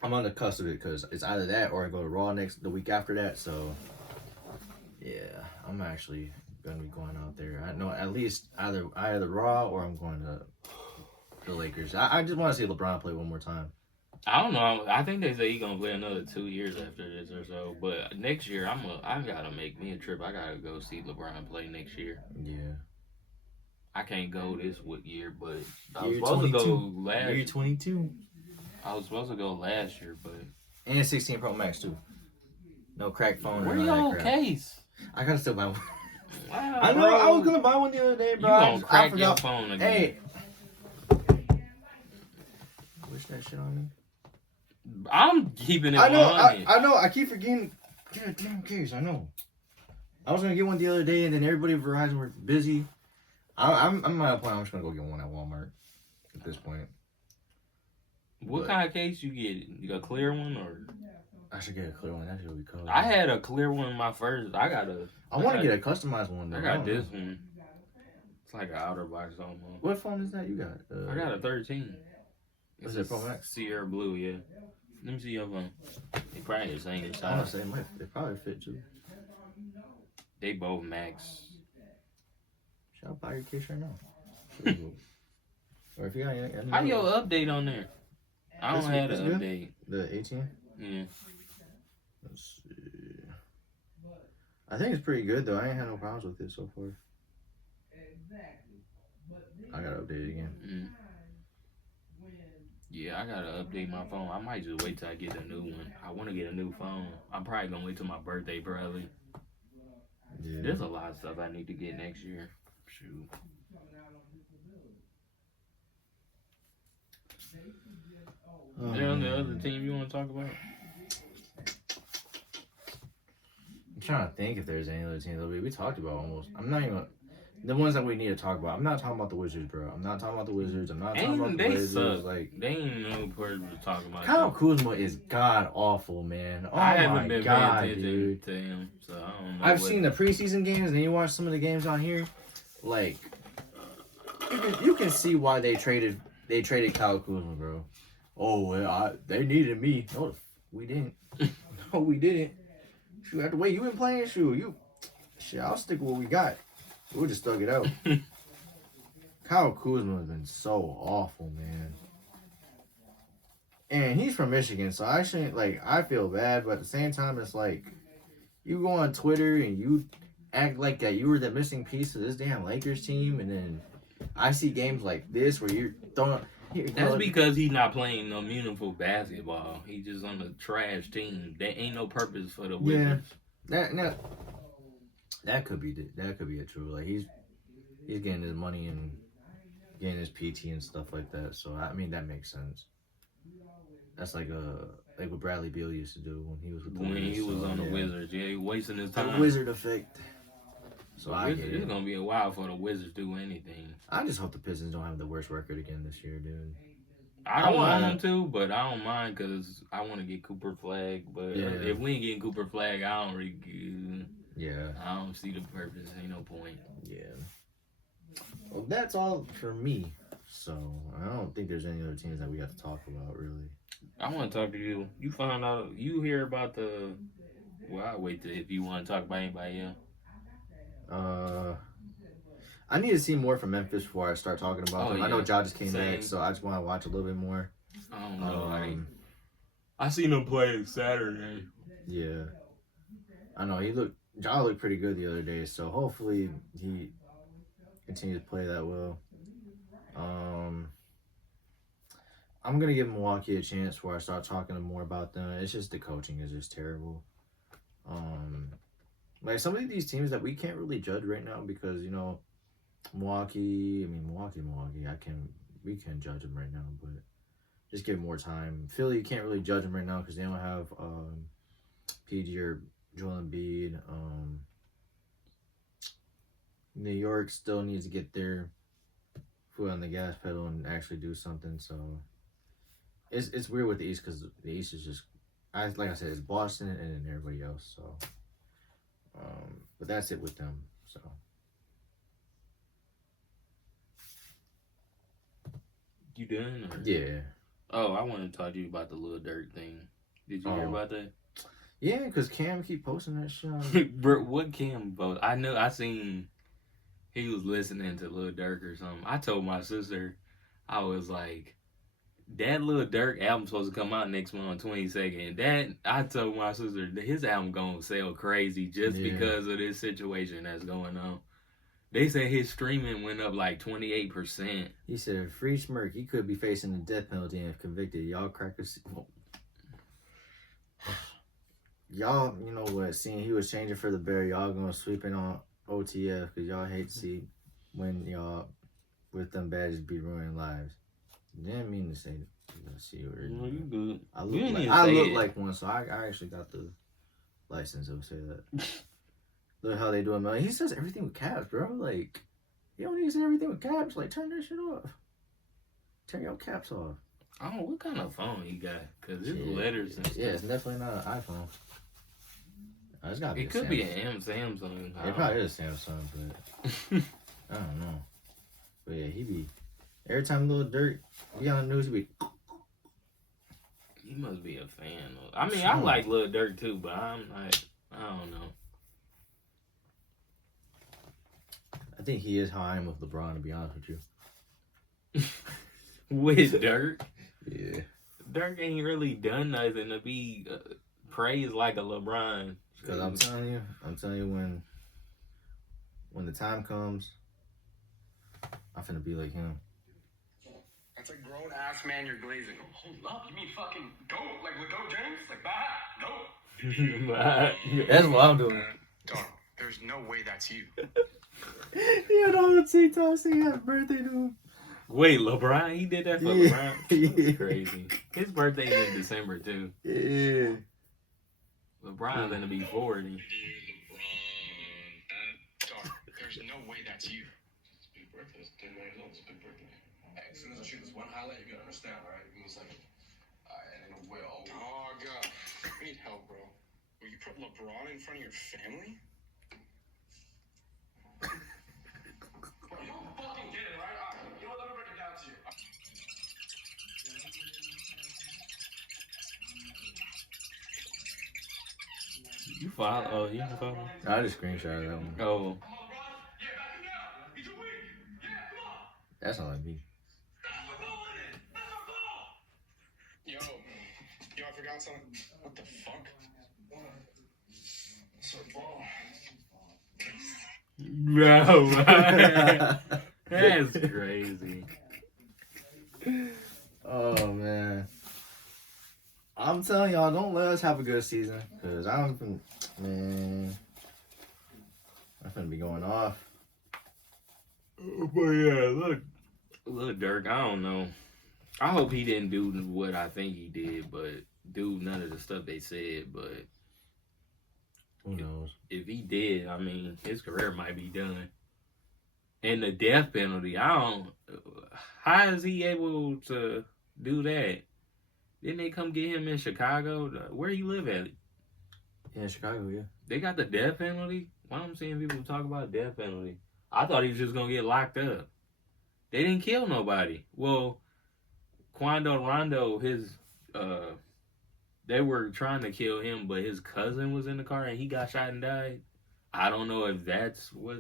on the cusp of it because it's either that or I go to Raw the week after that. So, yeah, I'm actually gonna be going out there. I know at least either Raw or I'm going to the Lakers. I just want to see LeBron play one more time. I don't know. I think they say he's gonna play another 2 years after this or so. But next year, I gotta make me a trip. I gotta go see LeBron play next year. Yeah. I can't go this year, but I was supposed to go last. Year 22. I was supposed to go last year, but and 16 Pro Max too. No crack phone. Where your case? I gotta still buy one. Wow, I know. bro. I was gonna buy one the other day, bro. You gonna crack your phone again? Hey. Wish that shit on me. I'm keeping it. I know. I keep forgetting. Get a damn case. I know. I was gonna get one the other day, and then everybody at Verizon were busy. I'm not planning. I'm just gonna go get one at Walmart at this point. What kind of case you get? You got a clear one or? I should get a clear one. That should be cool. I had a clear one my first. I want to get a customized one though. I got this one. It's like an outer box almost. What phone is that you got? I got a 13. Is it Pro Max? Sierra Blue, yeah. Let me see your phone. They probably the same size. I want to say they probably fit too. They both max. Should I buy your case right now? Or if you got any how your update on there? I don't have an update. The 18? Yeah. Let's see. I think it's pretty good though. I ain't had no problems with it so far. I gotta update it again. Mm. Yeah, I gotta update my phone. I might just wait till I get a new one. I want to get a new phone. I'm probably gonna wait till my birthday, probably. Yeah. There's a lot of stuff I need to get next year. Shoot. Is there the other team you want to talk about? I'm trying to think if there's any other teams that we talked about almost. I'm not even the ones that we need to talk about. I'm not talking about the Wizards, bro. I'm not talking about the Wizards. I'm not talking about the They Blazers. suck. Like They ain't no person to talk about. Kyle Kuzma is god awful, man. Oh I my haven't been god, paying attention dude. to him, so I don't know. I've seen the preseason games, and then you watch some of the games on here. Like you can see why they traded Kyle Kuzma, bro. Oh, well, they needed me. No, we didn't. No, we didn't. Shoot, after the way you been playing, shit, I'll stick with what we got. We'll just thug it out. Kyle Kuzma has been so awful, man. And he's from Michigan, so I shouldn't, I feel bad, but at the same time, it's like, you go on Twitter and you act like that you were the missing piece of this damn Lakers team, and then I see games like this where you're throwing... That's because he's not playing no meaningful basketball. He's just on a trash team. There ain't no purpose for the Wizards. That could be it true. Like he's getting his money and getting his PT and stuff like that. So I mean that makes sense. That's like what Bradley Beal used to do when he was with the Wizards. He was on the Wizards. Yeah, he wasting his time. The Wizard effect. So it's gonna be a while for the Wizards to do anything. I just hope the Pistons don't have the worst record again this year, dude. I don't want them to, but I don't mind because I want to get Cooper Flag. But if we ain't getting Cooper Flag, I don't really. I don't see the purpose. Ain't no point. Yeah. Well, that's all for me. So I don't think there's any other teams that we got to talk about, really. I want to talk to you. You found out. You hear about the. Well, I'll wait till if you want to talk about anybody else. I need to see more from Memphis before I start talking about them. I know Ja just came back, so I just want to watch a little bit more. I don't know. I seen him play Saturday. Yeah. I know Ja looked pretty good the other day, so hopefully he continues to play that well. I'm gonna give Milwaukee a chance before I start talking more about them. It's just the coaching is just terrible. Like some of these teams that we can't really judge right now because Milwaukee. We can judge them right now, but just give more time. Philly, you can't really judge them right now because they don't have PG or Joel Embiid. New York still needs to get their foot on the gas pedal and actually do something. So it's weird with the East because the East is just, like I said, it's Boston and then everybody else. So, but that's it with them. So. You done? Or? Yeah. Oh, I want to talk to you about the Lil Durk thing. Did you hear about that? Yeah, because Cam keep posting that shit. Bro, what Cam post? I seen he was listening to Lil Durk or something. I told my sister, I was like, that Lil Durk album supposed to come out next month on 22nd. I told my sister that his album gonna sell crazy just because of this situation that's going on. They said his streaming went up like 28%. He said, free smirk, he could be facing the death penalty if convicted. Y'all crackers. Y'all, you know what, seeing he was changing for the Bear, y'all gonna sweep in on OTF because y'all hate to see when y'all with them badges be ruining lives. Didn't mean to say C word. No, you good. I look like one, so I actually got the license to say that. Look how they do it, man. He says everything with caps, bro. Like, you don't need to say everything with caps. Like, turn that shit off. Turn your caps off. I don't know what kind of phone he got, because it's letters and stuff. Yeah, it's definitely not an iPhone. It's gotta be it could be an Samsung. It probably is Samsung, but I don't know. But yeah, he be every time Lil Durk be on the news, he be. He must be a fan. I mean, I like Lil Durk too, but I'm not. I don't know. I think he is how I am with LeBron, to be honest with you. With Dirk? Yeah. Dirk ain't really done nothing to be praised like a LeBron. Because I'm telling you, when the time comes, finna be like him. That's a grown ass man you're glazing. Hold up, you mean fucking goat? Like LeGoat James? Like goat? That's what I'm doing. Dog, there's no way that's you. You know what TikTok saying happy birthday to him? Wait, LeBron? He did that for Yeah. LeBron? That's crazy. His birthday is in December, too. Yeah. LeBron's gonna be 40. Dear LeBron. Dog, there's no way that's you. It's a big birthday. It's 10 years old. It's a big birthday. Hey, as soon as I shoot this one highlight, you're gonna understand, all right? Give me a second. Alright, and then well. Dog, we need help, bro. Will you put LeBron in front of your family? Bro, you don't fucking get it, right? Alright, you know what? Let me break it down to you. You follow? Oh, you can follow? I just screenshot that one. Oh. Yeah, back him down. He's a weak. Yeah, come on. That's not like me. That's the ball in it. That's our ball. Yo, I forgot something. What the fuck? It's our ball. Bro, that's crazy. Oh man. I'm telling y'all, don't let us have a good season. Cause I'm finna be going off. But yeah, look, Dirk, I don't know. I hope he didn't do what I think he did, but do none of the stuff they said. But Who knows? if he did, I mean, his career might be done. And the death penalty, how is he able to do that? Didn't they come get him in Chicago? Where you live at? Yeah, Chicago, yeah. They got the death penalty? Why am I seeing people talk about death penalty? I thought he was just going to get locked up. They didn't kill nobody. Well, Quando Rondo, they were trying to kill him, but his cousin was in the car and he got shot and died. I don't know if that's what...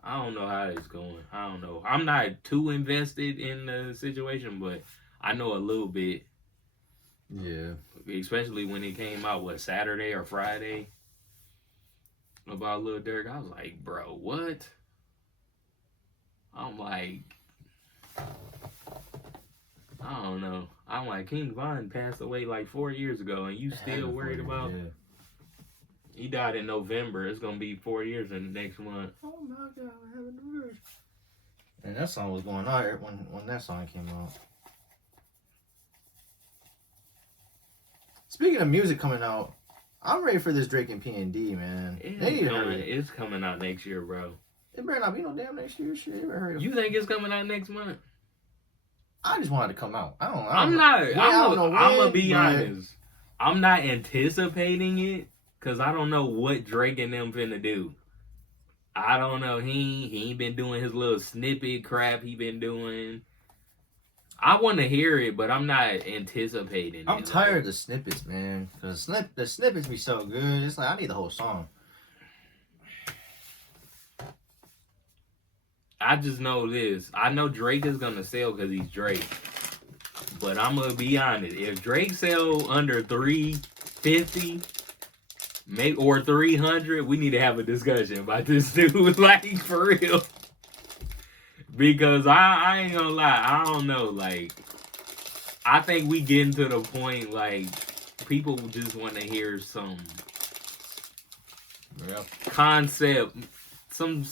I don't know how it's going. I don't know. I'm not too invested in the situation, but I know a little bit. Yeah. Especially when it came out, Saturday or Friday? About Lil Durk. I was like, bro, what? I'm like... I don't know. I'm like, King Von passed away like 4 years ago, and you still worried about... Yeah. He died in November. It's going to be 4 years in the next month. Oh my God, I haven't heard. And that song was going on when that song came out. Speaking of music coming out, I'm ready for this Drake and P&D, man. It's coming out next year, bro. It better not be no damn next year shit. You think it's coming out next month? I just wanted to come out. I'm gonna be honest. I'm not anticipating it because I don't know what Drake and them finna do. I don't know. He ain't been doing his little snippet crap he been doing. I want to hear it, but I'm not anticipating it. I'm tired of the snippets, man. Because the snippets be so good. It's like, I need the whole song. I just know this. I know Drake is going to sell because he's Drake. But I'm going to be honest. If Drake sell under 350 or 300, we need to have a discussion about this dude. Like, for real. Because I ain't gonna lie, I don't know, like, I think we getting to the point, like, people just want to hear some concept, some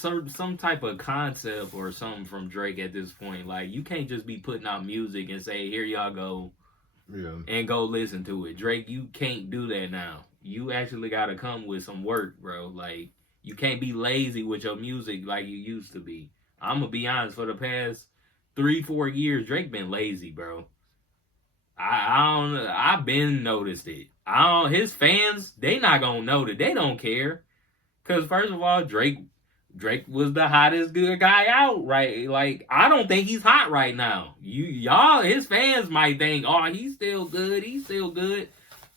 type of concept or something from Drake at this point. Like, you can't just be putting out music and say, here y'all go, and go listen to it. Drake, you can't do that now. You actually gotta come with some work, bro. Like, you can't be lazy with your music like you used to be. I'm gonna be honest, for the past 3-4 years, Drake been lazy, bro. I've been noticed it. His fans, they not gonna know that. They don't care. Cause first of all, Drake was the hottest good guy out, right? Like, I don't think he's hot right now. Y'all, his fans might think, oh, he's still good.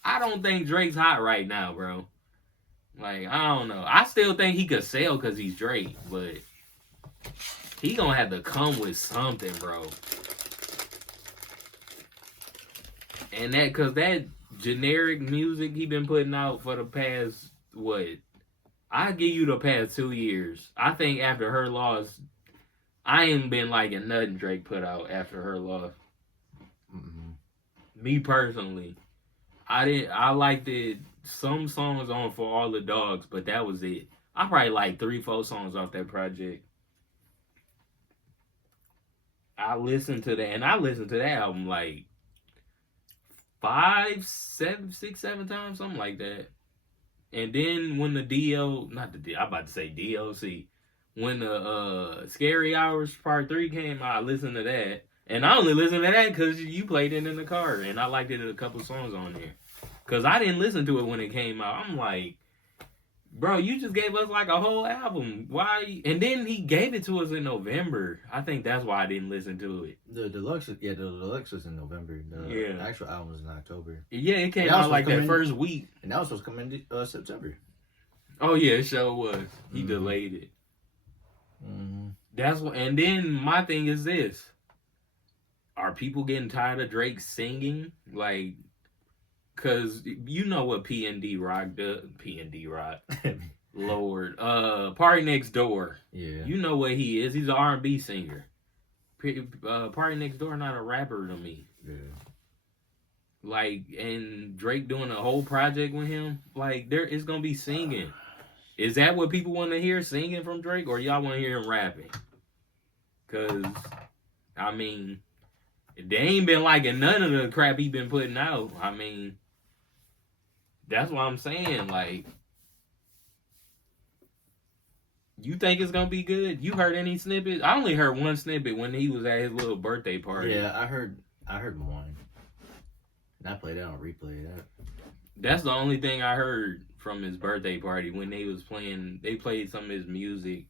I don't think Drake's hot right now, bro. Like, I don't know. I still think he could sell cause he's Drake, but he gonna have to come with something, bro. And cause that generic music he been putting out for the past, I give you the past 2 years. I think after her loss, I ain't been liking nothing Drake put out after her loss. Me personally, I liked it. Some songs on For All the Dogs, but that was it. I probably like 3-4 songs off that project. I listened to that, and I listened to that album like 5, 7, 6, 7 times, something like that. And then when the I'm about to say DLC, when the Scary Hours Part 3 came out, I listened to that. And I only listened to that because you played it in the car, and I liked it a couple songs on there. Because I didn't listen to it when it came out. I'm like, bro, you just gave us like a whole album. Why? And then he gave it to us in November. I think that's why I didn't listen to it. The deluxe was in November. The actual album was in October. Yeah, it came out like that first week. And that was supposed to come in September. Oh yeah, it sure was. He delayed it. That's what. And then my thing is this: are people getting tired of Drake singing? Like, cause you know what PND Rock does. PND Rock, Lord. Party Next Door. Yeah. You know what he is. He's an R&B singer. Party Next Door not a rapper to me. Yeah. Like, and Drake doing a whole project with him. Like, there is gonna be singing. Is that what people want to hear, singing from Drake, or y'all want to hear him rapping? Cause, I mean, they ain't been liking none of the crap he been putting out. I mean, that's what I'm saying. Like, you think it's gonna be good? You heard any snippets? I only heard one snippet when he was at his little birthday party. Yeah, I heard one. And I played it on replay. That's the only thing I heard from his birthday party when they was playing. They played some of his music,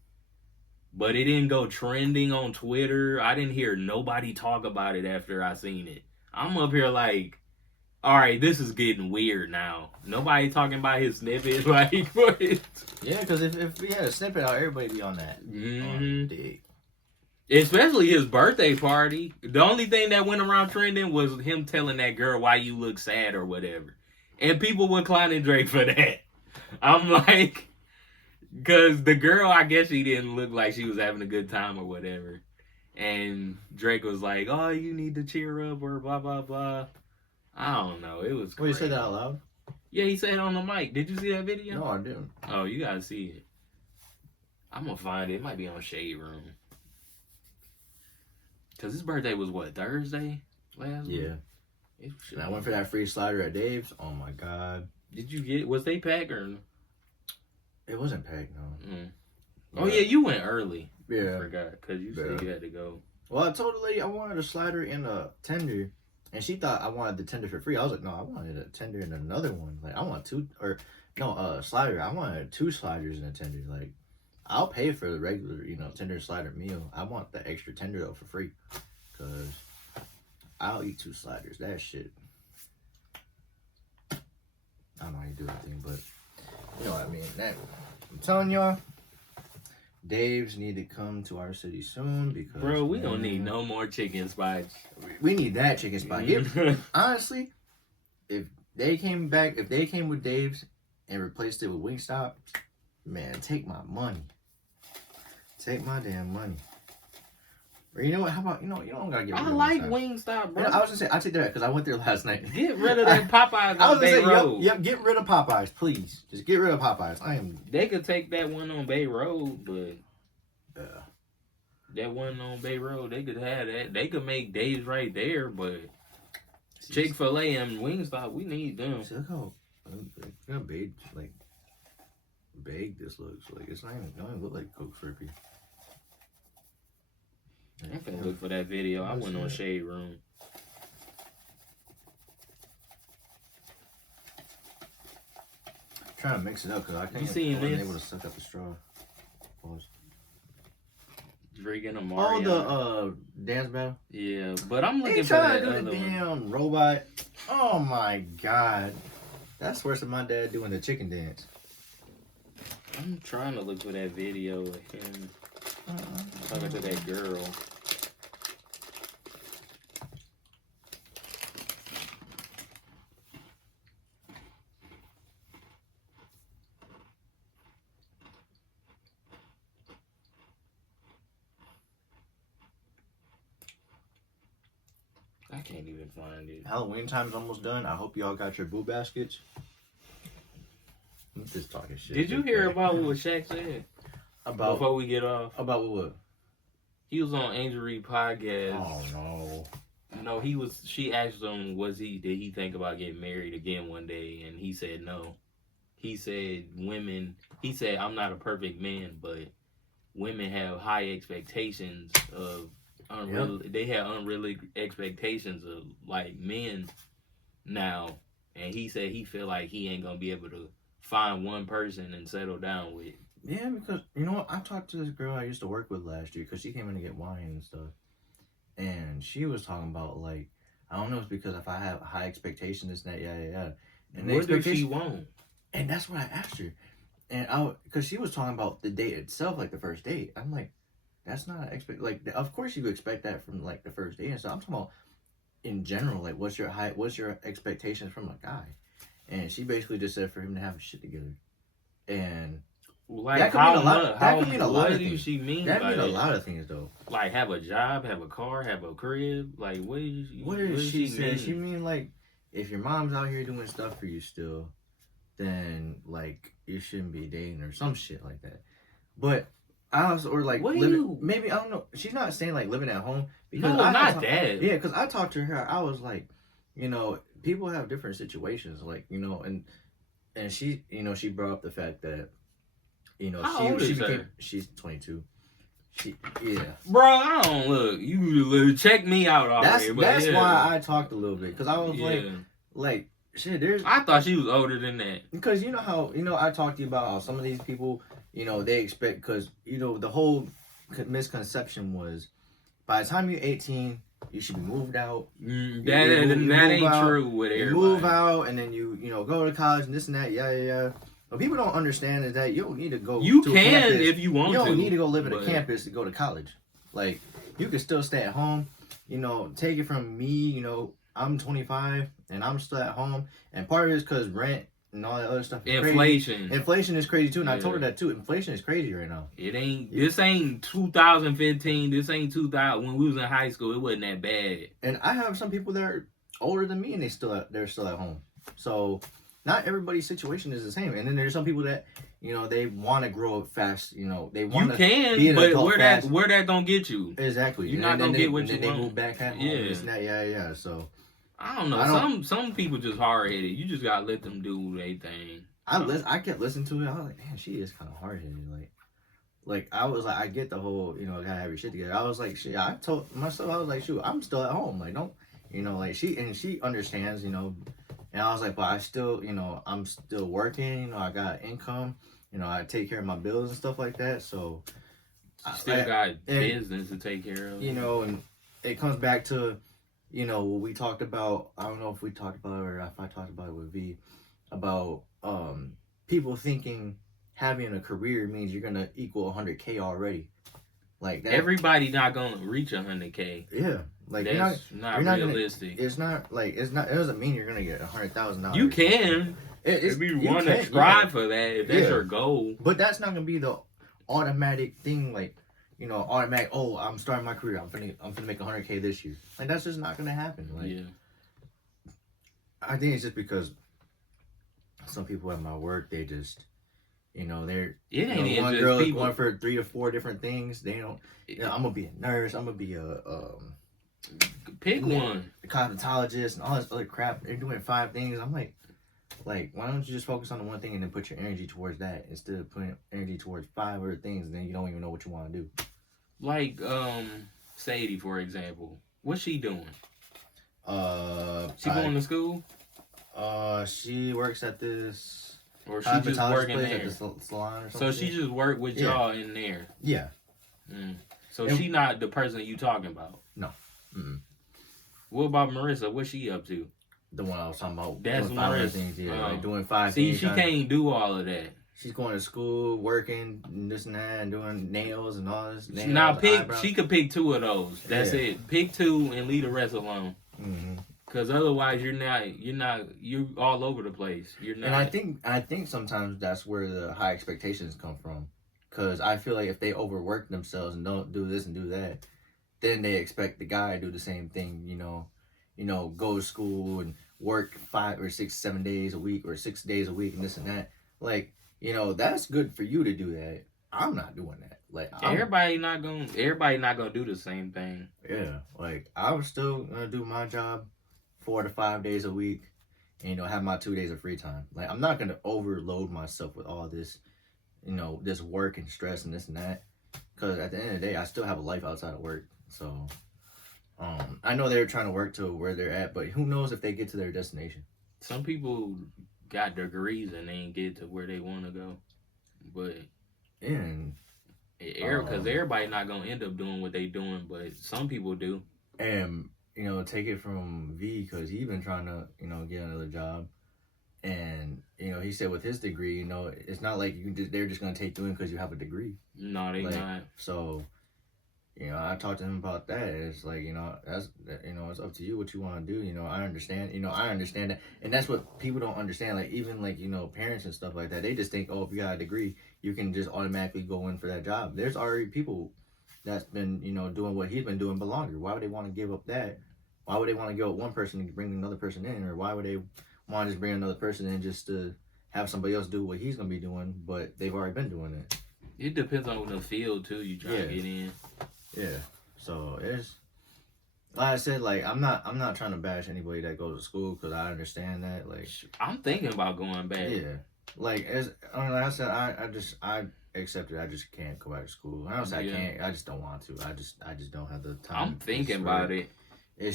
but it didn't go trending on Twitter. I didn't hear nobody talk about it after I seen it. I'm up here like, all right, this is getting weird now. Nobody talking about his snippet, like what? Yeah, because if we had a snippet out, everybody be on that. On Especially his birthday party. The only thing that went around trending was him telling that girl why you look sad or whatever. And people were clowning Drake for that. I'm like, because the girl, I guess she didn't look like she was having a good time or whatever. And Drake was like, oh, you need to cheer up or blah, blah, blah. I don't know. It was crazy. Well, you said that out loud? Yeah, he said it on the mic. Did you see that video? No, I didn't. Oh, you gotta see it. I'm gonna find it. It might be on Shade Room. Because his birthday was what, Thursday last week? Yeah. And I went for that free slider at Dave's. Oh my God. Did you get, was they packed or? It wasn't packed, no. Oh yeah, you went early. Yeah. I forgot, because you said you had to go. Well, I told the lady I wanted a slider and a tender. And she thought I wanted the tender for free. I was like, no, I wanted a tender and another one. Like, I want slider. I wanted 2 sliders and a tender. Like, I'll pay for the regular, tender and slider meal. I want the extra tender, though, for free. Because I'll eat 2 sliders. That shit. I don't know how you do anything, but you know what I mean. I'm telling y'all, Dave's need to come to our city soon because bro, we don't need no more chicken spots. We need that chicken spot. Honestly, if they came with Dave's and replaced it with Wingstop, man, take my money. Take my damn money. Or you know what? How about you don't gotta get rid of Wingstop, bro. I was gonna say I take that because I went there last night. Get rid of that Popeyes I was on Bay gonna say, Road. Yep, get rid of Popeyes, please. Just get rid of Popeyes. They could take that one on Bay Road, but that one on Bay Road, they could have that. They could make Dave's right there, but Chick-fil-A and Wingstop, we need them. See, look how big this looks. Like it's not even, don't even look like Coke Slurpee. I'm finna look for that video. I went on Shade Room. Trying to mix it up because I can't. You seen this? Able to suck up the straw. Pause. Drinking a Mario. Oh, the dance battle. Yeah, but I'm looking for trying that to do other the one. damn robot. Oh my God, that's worse than my dad doing the chicken dance. I'm trying to look for that video of him talking to that girl. I can't even find it. Halloween time's almost done. I hope y'all got your boo baskets. I'm just talking shit. Did you hear about what Shaq said? Before we get off? About what? He was on Angel Reed podcast. Oh no. No, she asked him, did he think about getting married again one day? And he said no. He said I'm not a perfect man, but women have high expectations of they have unrealistic expectations of like men now. And he said he feel like he ain't gonna be able to find one person and settle down with. Yeah, because you know what? I talked to this girl I used to work with last year because she came in to get wine and stuff. And she was talking about, like, I don't know if it's because if I have high expectations, this, that, yeah. And what does she want? And that's what I asked her. And because she was talking about the date itself, like the first date. I'm like, that's not an like, of course you expect that from, like, the first date and stuff. I'm talking about in general, like, what's your expectations from a guy? And she basically just said for him to have his shit together. And like, that could mean a lot. That could mean a lot of things. What does she mean? That by means a lot of things, though. Like, have a job, have a car, have a crib. Like, what does she say? She mean, like, if your mom's out here doing stuff for you still, then, like, you shouldn't be dating or some shit like that. But I also, or like, maybe, I don't know. She's not saying, like, living at home. Because no, not that. Yeah, because I talked to her. I was like, you know, people have different situations. Like, you know, and she, you know, she brought up the fact that, you know, she's 22. Bro, I don't look. You check me out already. That's why I talked a little bit because I was like shit. I thought she was older than that. Because you know how I talked to you about how some of these people, you know, they expect because you know the whole misconception was by the time you're 18 you should be moved out. That ain't true with everybody. You move out and then you know go to college and this and that. Yeah. What people don't understand is that you don't need to go. You to can a campus. if you want to. You don't need to go live at a campus to go to college. Like you can still stay at home. You know, take it from me. You know, I'm 25 and I'm still at home, and part of it is because rent and all that other stuff. Is inflation. Crazy. Inflation is crazy too, and I told her that too. Inflation is crazy right now. It ain't. This ain't 2015. This ain't 2000. When we was in high school, it wasn't that bad. And I have some people that are older than me, and they're still at home. So. Not everybody's situation is the same, and then there's some people that, you know, they want to grow up fast. You know, they want to be an adult fast. Where that gonna get you? Exactly, you're not gonna get what you want. They move back at home. Yeah. So I don't know. Some people just hard headed. You just gotta let them do their thing. I kept listening to it. I was like, man, she is kind of hard headed. Like I was like, I get the whole, you know, gotta have your shit together. I was like, shit. I told myself, I was like, shoot, I'm still at home. Like, don't, you know, like she understands, you know. And I was like, but I still, you know, I'm still working, you know, I got income, you know, I take care of my bills and stuff like that. So you still got business to take care of. You know, and it comes back to, you know, what we talked about. I don't know if we talked about it or if I talked about it with V, about people thinking having a career means you're gonna equal 100K already. Like that. Everybody not gonna reach 100K. Yeah. Like that's not realistic. It doesn't mean you're gonna get $100,000. You can. If you want to strive for that, if that's your goal. But that's not gonna be the automatic thing. Like, you know, automatic. Oh, I'm starting my career. I'm gonna make 100K this year. Like that's just not gonna happen. Like, I think it's just because some people at my work, they just, you know, one girl is going for 3 or 4 different things. They don't. You know, I'm gonna be a nurse. I'm gonna be a pick one. A cosmetologist and all this other crap. They're doing 5 things. I'm like, why don't you just focus on the one thing and then put your energy towards that instead of putting energy towards 5 other things and then you don't even know what you want to do. Like Sadie, for example. What's she doing? She going to school? She works at this. Or she just working there at the salon or something. So she just work with y'all in there. Yeah. So she not the person you talking about. No. What about Marissa? What's she up to? The one I was talking about. That's doing 5 other things. Yeah, like doing 5 things. See, she can't do all of that. She's going to school, working, and this and that, and doing nails and all this. She could pick 2 of those. That's it. Pick 2 and leave the rest alone. Because otherwise, you're all over the place. You're not. And I think sometimes that's where the high expectations come from. Because I feel like if they overwork themselves and don't do this and do that, then they expect the guy to do the same thing, you know. go to school and work 5 or 6, 7 days a week or 6 days a week and this and that. Like, that's good for you to do that. I'm not doing that. Like, Everybody not gonna do the same thing. yeah, like I'm still gonna do my job 4 to 5 days a week, and have my 2 days of free time. Like, I'm not gonna overload myself with all this, this work and stress and this and that, because at the end of the day, I still have a life outside of work. So, I know they're trying to work to where they're at, but who knows if they get to their destination? Some people got degrees and they ain't get to where they want to go, but And because everybody not gonna end up doing what they doing, but some people do. And take it from V, because he been trying to get another job, and he said with his degree, it's not like they're just gonna take you in because you have a degree. No, they not. So I talked to him about that. It's like that's it's up to you what you want to do. I understand. I understand that, and that's what people don't understand. Like, even like parents and stuff like that, they just think, oh, if you got a degree, you can just automatically go in for that job. There's already people that's been doing what he's been doing but longer. Why would they want to give up that? Why would they want to go with one person and bring another person in, or why would they want to just bring another person in just to have somebody else do what he's gonna be doing, but they've already been doing it? It depends on the field too. You try to get in. Yeah. So it's like I said, like I'm not trying to bash anybody that goes to school, because I understand that. Like, I'm thinking about going back. yeah. Like, like I said, I accept it. I just can't go back to school. I don't say I can't. I just don't want to. I just don't have the time. I'm thinking about it.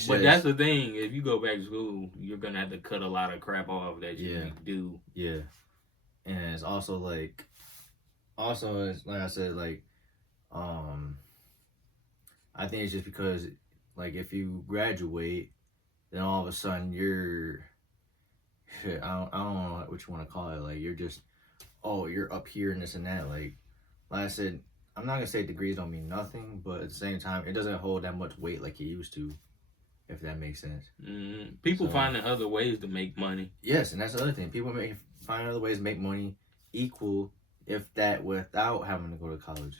But that's the thing. If you go back to school, you're gonna have to cut a lot of crap off that you do. Yeah. And it's also like, it's like I said, like, I think it's just because, like, if you graduate, then all of a sudden you're, I don't know what you want to call it. Like, you're just, you're up here and this and that. Like I said, I'm not gonna say degrees don't mean nothing, but at the same time, it doesn't hold that much weight like it used to, if that makes sense. People finding other ways to make money. Yes, and that's the other thing. People find other ways to make money equal, if that, without having to go to college.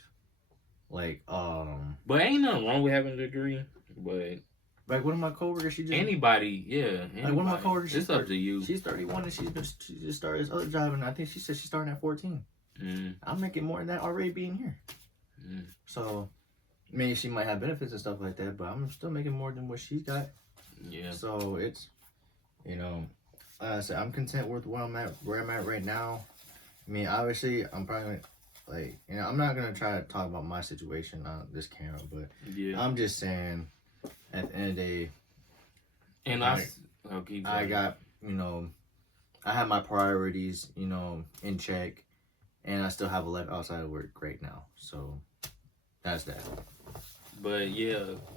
Like, but ain't nothing wrong with having a degree. But like, one of my coworkers, anybody. Like, one of my coworkers, it's up to you. She's 31 and she just started this other job, and I think she said she's starting at 14. I'm making more than that already being here. So, maybe she might have benefits and stuff like that, but I'm still making more than what she got. Yeah. So it's, like I said, I'm content with where I'm at right now. I mean, obviously, I'm probably like, I'm not gonna try to talk about my situation on this camera, but I'm just saying, at the end of the day, and I got, I have my priorities, in check, and I still have a life outside of work right now. So that's that. But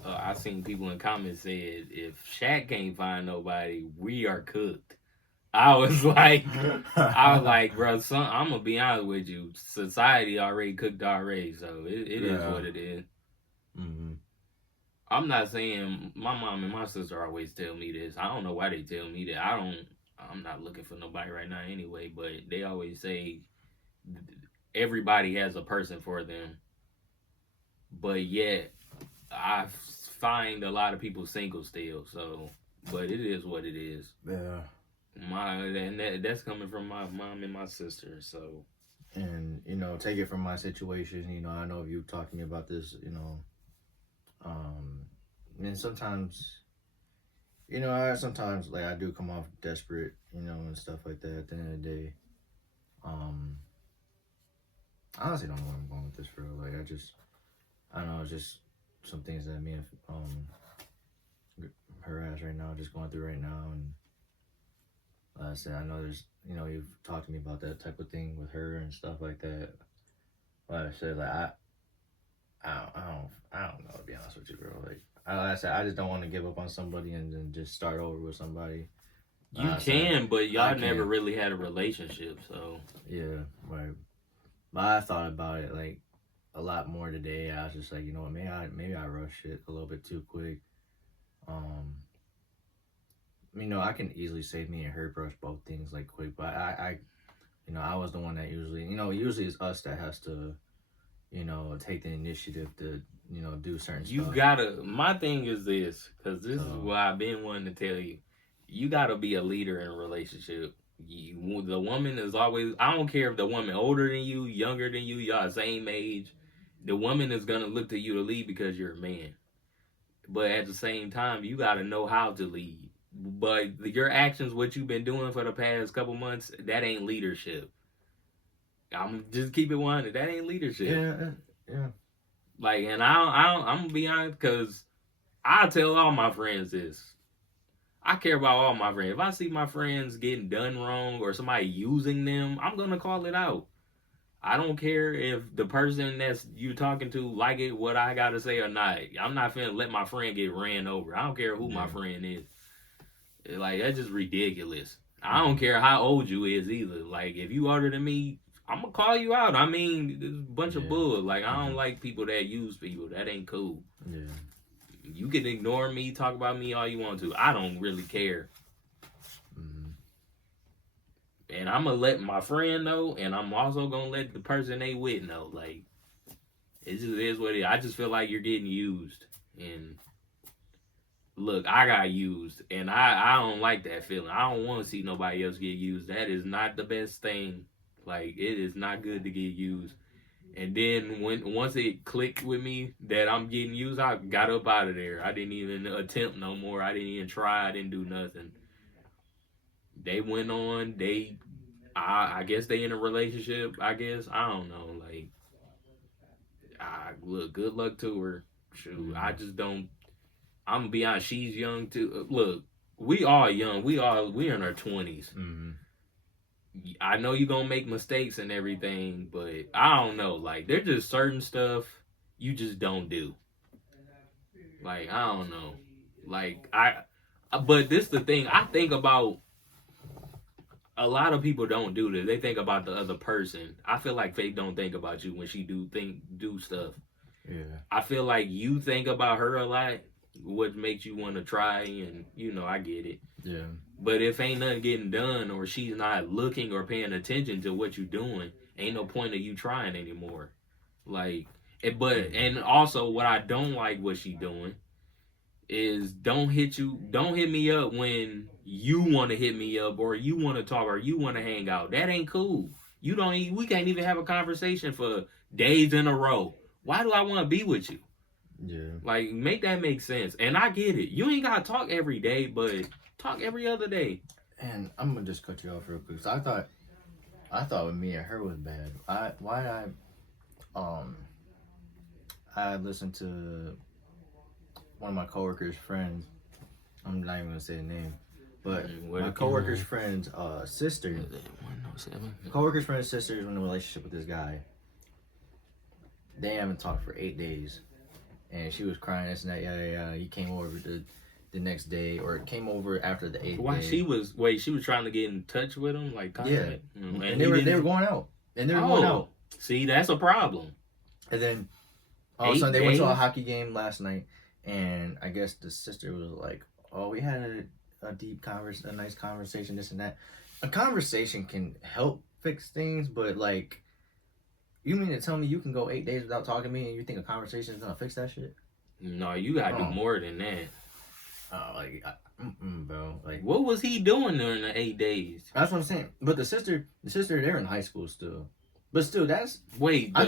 I seen people in comments said, if Shaq can't find nobody, we are cooked. I was like, bro, I'm gonna be honest with you. Society already cooked already, so it is what it is. Mm-hmm. I'm not saying, my mom and my sister always tell me this. I don't know why they tell me that. I'm not looking for nobody right now anyway, but they always say everybody has a person for them. But yet, I find a lot of people single still, so, but it is what it is. Yeah. That's coming from my mom and my sister, so. And, take it from my situation, I know you talked to me about this, and sometimes, sometimes, like, I do come off desperate, and stuff like that at the end of the day. I honestly don't know where I'm going with this, bro. Like, I don't know, it's just some things that me and, her ass right now, just going through right now, and like I said, I know there's, you've talked to me about that type of thing with her and stuff like that. Like I said, like, I don't know, to be honest with you, bro. Like I said, I just don't want to give up on somebody and then just start over with somebody. You can, but y'all never really had a relationship, so. Yeah, right. But I thought about it, like, a lot more today. I was just like, what, maybe I rushed it a little bit too quick. I can easily say me and her brush both things like quick, but I was the one that usually it's us that has to, take the initiative to do certain You stuff. gotta. My thing is this, because this is So- what I've been wanting to tell you. You gotta be a leader in a relationship. The woman is always. I don't care if the woman older than you, younger than you, y'all same age. The woman is gonna look to you to lead because you're a man. But at the same time, you gotta know how to lead. But your actions, what you've been doing for the past couple months, that ain't leadership. I'm just keep it 100. That ain't leadership. Yeah. Like, and I'm gonna be honest, because I tell all my friends this. I care about all my friends. If I see my friends getting done wrong or somebody using them, I'm gonna call it out. I don't care if the person that's you talking to like it what I gotta say or not. I'm not finna let my friend get ran over. I don't care who my friend is. Like, that's just ridiculous. I don't care how old you is either. Like, if you older than me, I'm gonna call you out. I mean, it's a bunch of bull. Like, I don't like people that use people. That ain't cool. Yeah. You can ignore me, talk about me all you want to. I don't really care. And I'm gonna let my friend know, and I'm also gonna let the person they with know. Like, it just is what it is. I just feel like you're getting used. And look, I got used, and I don't like that feeling. I don't want to see nobody else get used. That is not the best thing. Like, it is not good to get used. And then once it clicked with me that I'm getting used, I got up out of there. I didn't even attempt no more. I didn't even try. I didn't do nothing. They went on. I guess they in a relationship. I guess I don't know. Like, look, good luck to her. Shoot, I just don't. I'm gonna be honest. She's young too. Look, we all young. We in our 20s. I know you're gonna make mistakes and everything, but I don't know. Like, there's just certain stuff you just don't do. Like, I don't know. Like, but this the thing. I think about a lot of people don't do this. They think about the other person. I feel like Faith don't think about you when she do stuff. Yeah. I feel like you think about her a lot, what makes you want to try, and I get it. Yeah. But if ain't nothing getting done, or she's not looking or paying attention to what you're doing, ain't no point of you trying anymore. Like, and also what I don't like what she doing is don't hit me up when you want to hit me up, or you want to talk, or you want to hang out. That ain't cool. We can't even have a conversation for days in a row. Why do I want to be with you? Yeah. Like, make that make sense. And I get it. You ain't gotta talk every day, but talk every other day. And I'm gonna just cut you off real quick. So I thought with me and her was bad. I listened to one of my coworkers' friends. I'm not even gonna say the name, but my coworker's friend's sister. Coworker's friend's sister is in a relationship with this guy. They haven't talked for 8 days, and she was crying this and that. Yeah. He came over the next day, or came over after the 8th day. Why she was trying to get in touch with him, like contact? Yeah, and they were going out, See, that's a problem. And then all of a sudden they went to a hockey game last night, and I guess the sister was like, "Oh, we had a deep a nice conversation, this and that." A conversation can help fix things, but like, you mean to tell me you can go 8 days without talking to me, and you think a conversation is gonna fix that shit? No, you gotta do more than that. Bro, like, what was he doing during the 8 days? That's what I'm saying. But the sister, they're in high school still. But still, that's wait. The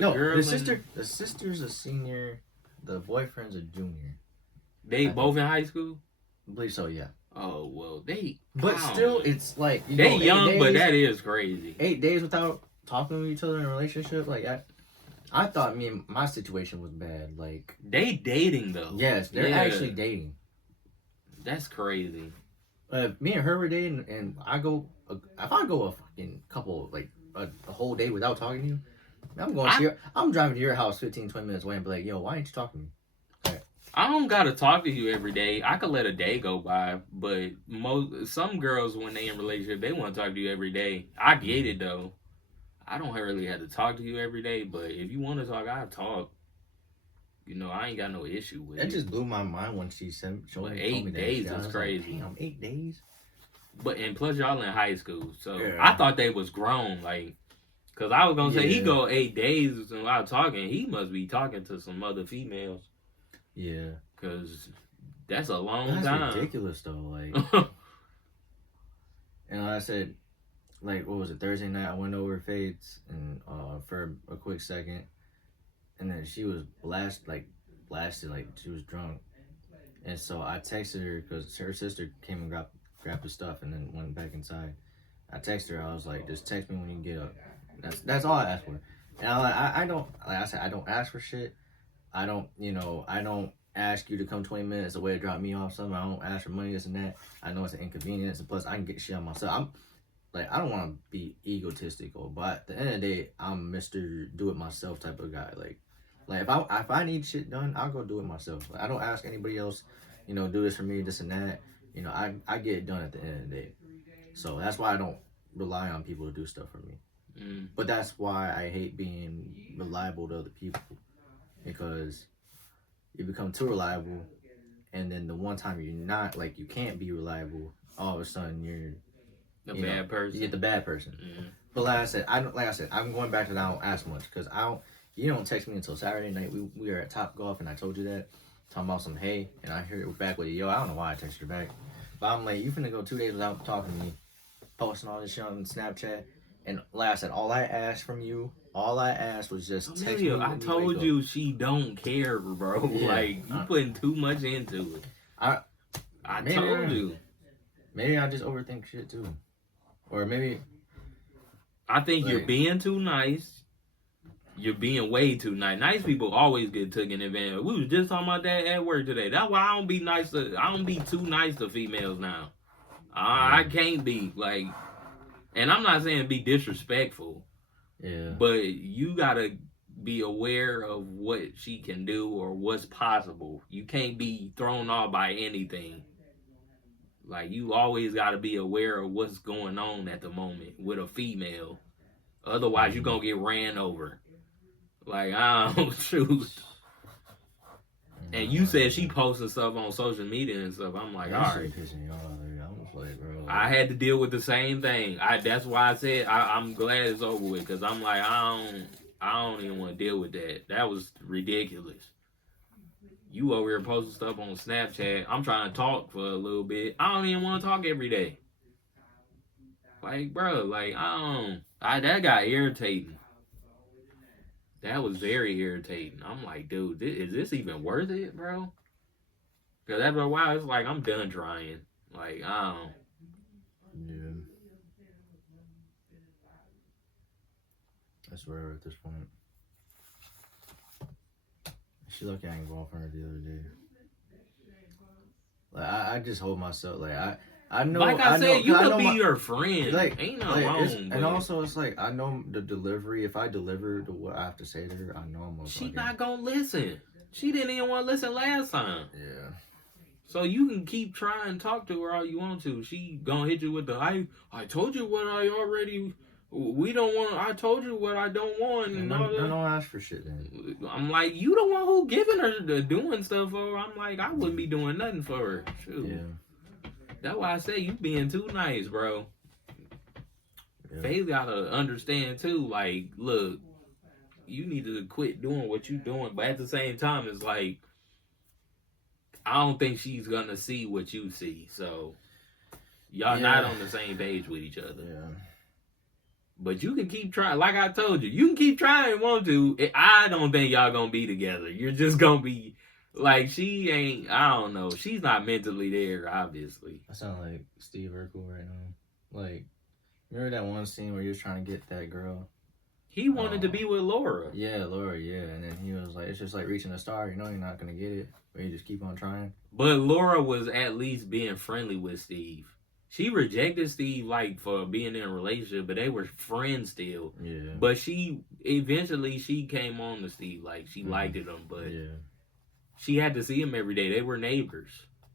girl. The sister's a senior. The boyfriend's a junior. They both in high school. I believe so. Yeah. Oh well, they. But still, it's like they young, but that is crazy. 8 days without talking to each other in a relationship, like I thought my situation was bad. Like, they dating though. Yes, they're actually dating. That's crazy. Me and her were dating, and if I go a fucking couple, like a whole day without talking to you, I'm driving to your house 15, 20 minutes away and be like, yo, why ain't you talking to me? Okay. I don't gotta talk to you every day. I could let a day go by, but some girls, when they in a relationship, they want to talk to you every day. I get it though. I don't really have to talk to you every day, but if you want to talk, I'll talk. I ain't got no issue with it. That just blew my mind when she told me 8 days is crazy. Like, damn, 8 days? And plus y'all in high school, so yeah. I thought they was grown, like, Cause I was gonna say he Yeah. go 8 days without talking. He must be talking to some other females. Yeah. Cause that's a long That's time. ridiculous though. Like, and like I said, like what was it, Thursday night? I went over to Fade's and for a quick second, and then she was blasted, like she was drunk, and so I texted her because her sister came and grabbed the stuff and then went back inside. I texted her. I was like, just text me when you get up. That's all I asked for. And I don't, like I said, I don't ask for shit. I don't ask you to come 20 minutes away to drop me off something. I don't ask for money, this and that. I know it's an inconvenience, and plus I can get shit on myself. I'm like, I don't want to be egotistical, but at the end of the day, I'm Mr. Do It Myself type of guy. Like if I need shit done, I'll go do it myself. Like, I don't ask anybody else, do this for me, this and that. I get it done at the end of the day. So that's why I don't rely on people to do stuff for me. But that's why I hate being reliable to other people, because you become too reliable, and then the one time you're not, like, you can't be reliable, all of a sudden you're the bad person. You get the bad person. But like I said, I'm going back to that. I don't ask much because you don't text me until Saturday night. We were at Top Golf and I told you that, talking about some hey, and I heard it back with yo. I don't know why I texted her back, but I'm like, you finna go 2 days without talking to me, posting all this shit on Snapchat. And like I said, all I asked was just text me. I told you she don't care, bro. Yeah. Like, you putting too much into it. I told you. Maybe I just overthink shit too. Or maybe I think you're being too nice. You're being way too nice. Nice people always get taken advantage of. We was just talking about that at work today. That's why I don't be too nice to females now. I can't be like. And I'm not saying be disrespectful. Yeah. But you gotta be aware of what she can do or what's possible. You can't be thrown off by anything. Like, you always gotta be aware of what's going on at the moment with a female. Otherwise, you're gonna get ran over. Like, I don't shoot. And you said she posted stuff on social media and stuff. I'm like, all right. I had to deal with the same thing. That's why I said I'm glad it's over with, because I'm like, I don't even want to deal with that. That was ridiculous. You over here posting stuff on Snapchat. I'm trying to talk for a little bit. I don't even want to talk every day. Like, bro, like, that got irritating. That was very irritating. I'm like, dude, is this even worth it, bro? Because after a while, it's like, I'm done trying. Like, I don't. Yeah. That's where we're at this point. She lucky I ain't go off on her the other day. Like, I just hold myself. Like, I know. Like I said, you could be your friend. Like, ain't nothing wrong. And also, it's like, I know the delivery. If I deliver to what I have to say to her, I know I'm gonna. She not gonna listen. She didn't even want to listen last time. Yeah. So you can keep trying to talk to her all you want to. She gonna hit you with the I told you what I already. We don't want. I told you what I don't want. And all that. Don't ask for shit then. I'm like, you the one who giving her the doing stuff for her. I'm like, I wouldn't be doing nothing for her. Shoot. Yeah. That's why I say you being too nice, bro. Yeah. Faith gotta understand too. Like, look, you need to quit doing what you doing, but at the same time, it's like, I don't think she's gonna see what you see. So y'all not on the same page with each other. Yeah. But you can keep trying. Like I told you, you can keep trying if you want to. I don't think y'all gonna be together. You're just gonna be like, she ain't. I don't know. She's not mentally there, obviously. I sound like Steve Urkel right now. Like, remember that one scene where he was trying to get that girl? He wanted to be with Laura. Yeah, Laura. Yeah, and then he was like, "It's just like reaching a star. You know, you're not gonna get it, but you just keep on trying." But Laura was at least being friendly with Steve. She rejected Steve, like, for being in a relationship, but they were friends still. Yeah. But she eventually came on to Steve, like, she liked him, but she had to see him every day. They were neighbors,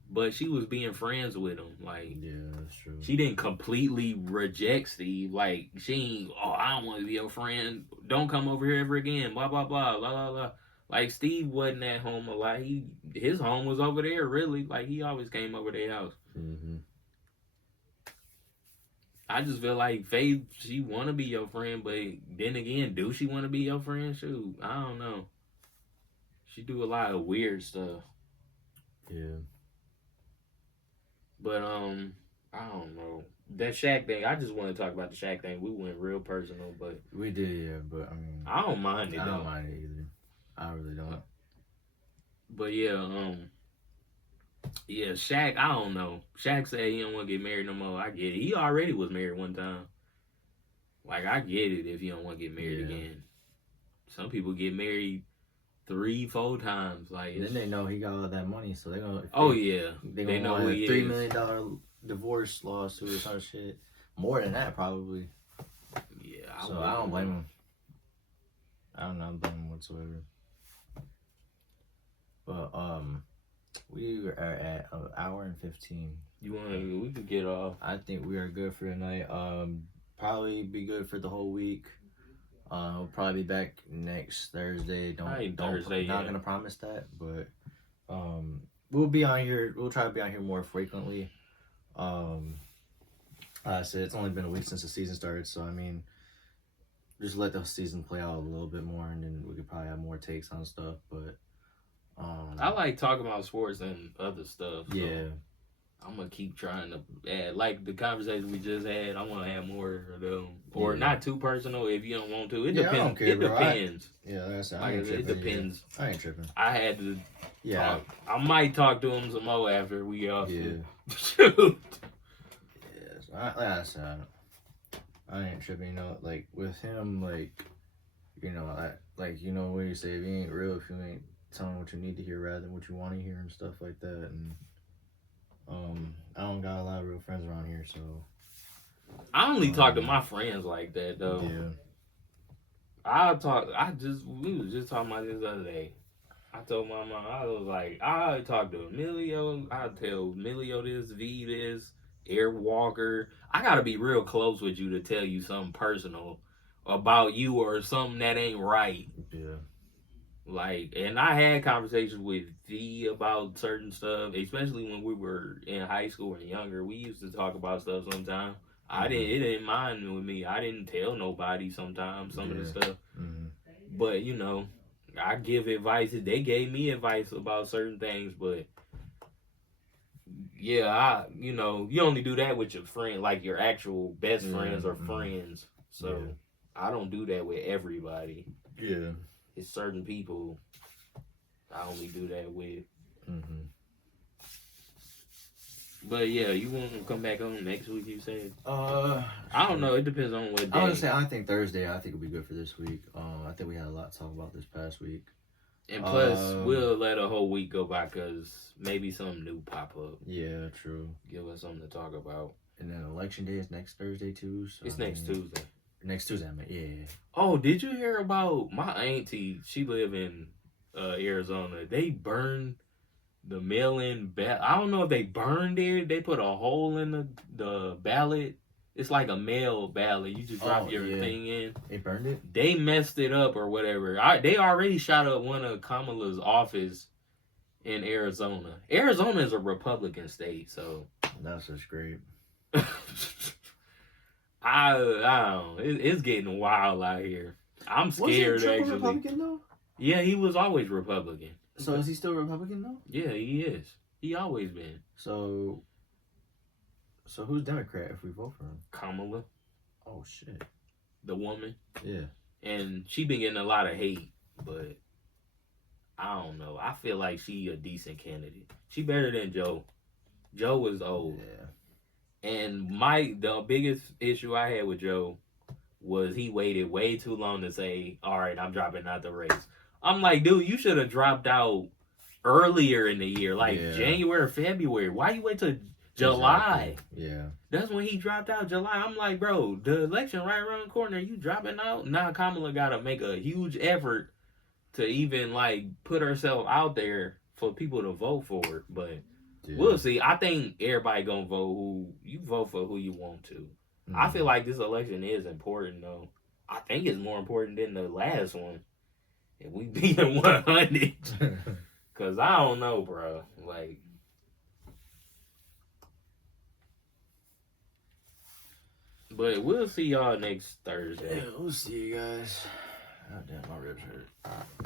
but she was being friends with him. Like, yeah, that's true. She didn't completely reject Steve. Like, she ain't, I don't want to be your friend. Don't come over here ever again. Blah blah blah blah blah blah. Like, Steve wasn't at home a lot. His home was over there, really. Like, he always came over their house. Mm-hmm. I just feel like Faith, she want to be your friend, but then again, do she want to be your friend? Shoot, I don't know. She do a lot of weird stuff. Yeah. But I don't know. That Shaq thing, I just want to talk about the Shaq thing. We went real personal, but We did, yeah, but I mean, I don't mind it I though. don't mind it either. I really don't. But yeah, Shaq, I don't know. Shaq said he don't want to get married no more. I get it. He already was married one time. Like, I get it if you don't want to get married again. Some people get married 3-4 times. Like, Then they know he got all that money, so they gonna. They know want who a he $3 is. million divorce lawsuit or some shit. More than that, probably. Yeah, So I don't blame him. I don't blame him whatsoever. But we are at an hour and 15. We could get off. I think we are good for tonight. Probably be good for the whole week. We'll probably be back next Thursday. Not gonna promise that, but we'll be on here. We'll try to be on here more frequently. Like I said, it's only been a week since the season started, so I mean, just let the season play out a little bit more, and then we could probably have more takes on stuff. But I like talking about sports and other stuff. So yeah, I'm gonna keep trying to add, like the conversation we just had. I want to add more of them, or not too personal if you don't want to. It depends. I don't care, it bro. depends. Like I said, It depends. I ain't tripping. I had to. Yeah, talk. I might talk to him some more after we off. yeah. Shoot. Yes, like I said, I ain't tripping. You know, like with him, like you know, what you say, if you ain't real, if you ain't telling what you need to hear rather than what you want to hear and stuff like that, and I don't got a lot of real friends around here, so I only talk to my friends like that though. yeah. We was just talking about this the other day. I told my mom, I was like, I talk to Emilio. I tell Emilio this, V this, Air Walker. I gotta be real close with you to tell you something personal about you or something that ain't right. Yeah. Like, and I had conversations with V about certain stuff, especially when we were in high school and younger. We used to talk about stuff sometimes. It didn't mind with me. I didn't tell nobody sometimes some of the stuff. Mm-hmm. But, you know, I give advice. They gave me advice about certain things, but yeah, you only do that with your friend, like your actual best friends or friends. So I don't do that with everybody. Yeah. It's certain people I only do that with. Mm-hmm. But yeah, you want to come back on next week, you said? I don't know. It depends on what day. I would say I think Thursday. I think it'll be good for this week. I think we had a lot to talk about this past week. And plus, we'll let a whole week go by because maybe something new pop up. Yeah, true. Give us something to talk about. And then election day is next Thursday too. So it's next Tuesday. Next Tuesday, I mean, yeah. Oh, did you hear about my auntie? She live in Arizona. They burned the mail-in ballot. I don't know if they burned it. They put a hole in the ballot. It's like a mail ballot. You just drop your thing in. They burned it? They messed it up or whatever. They already shot up one of Kamala's office in Arizona. Arizona is a Republican state, so that's just great. I don't know. It's getting wild out here. I'm scared. Was Trump actually. a Republican though? Yeah, he was always Republican. So is he still Republican though? Yeah, he is. He always been. So who's Democrat if we vote for him? Kamala. Oh shit. The woman. Yeah. And she been getting a lot of hate, but I don't know. I feel like she a decent candidate. She better than Joe. Joe was old. Yeah. And the biggest issue I had with Joe was he waited way too long to say, all right, I'm dropping out the race. I'm like, dude, you should have dropped out earlier in the year, like January or February. Why you wait till July? Exactly. Yeah. That's when he dropped out, July. I'm like, bro, the election right around the corner. You dropping out? Now Kamala got to make a huge effort to even, like, put herself out there for people to vote for it. But we'll see. I think everybody going to vote for who you want to. Mm-hmm. I feel like this election is important, though. I think it's more important than the last one. If we beat at 100. Because I don't know, bro. Like, But we'll see y'all next Thursday. Yeah, we'll see you guys. Oh, damn, my ribs hurt.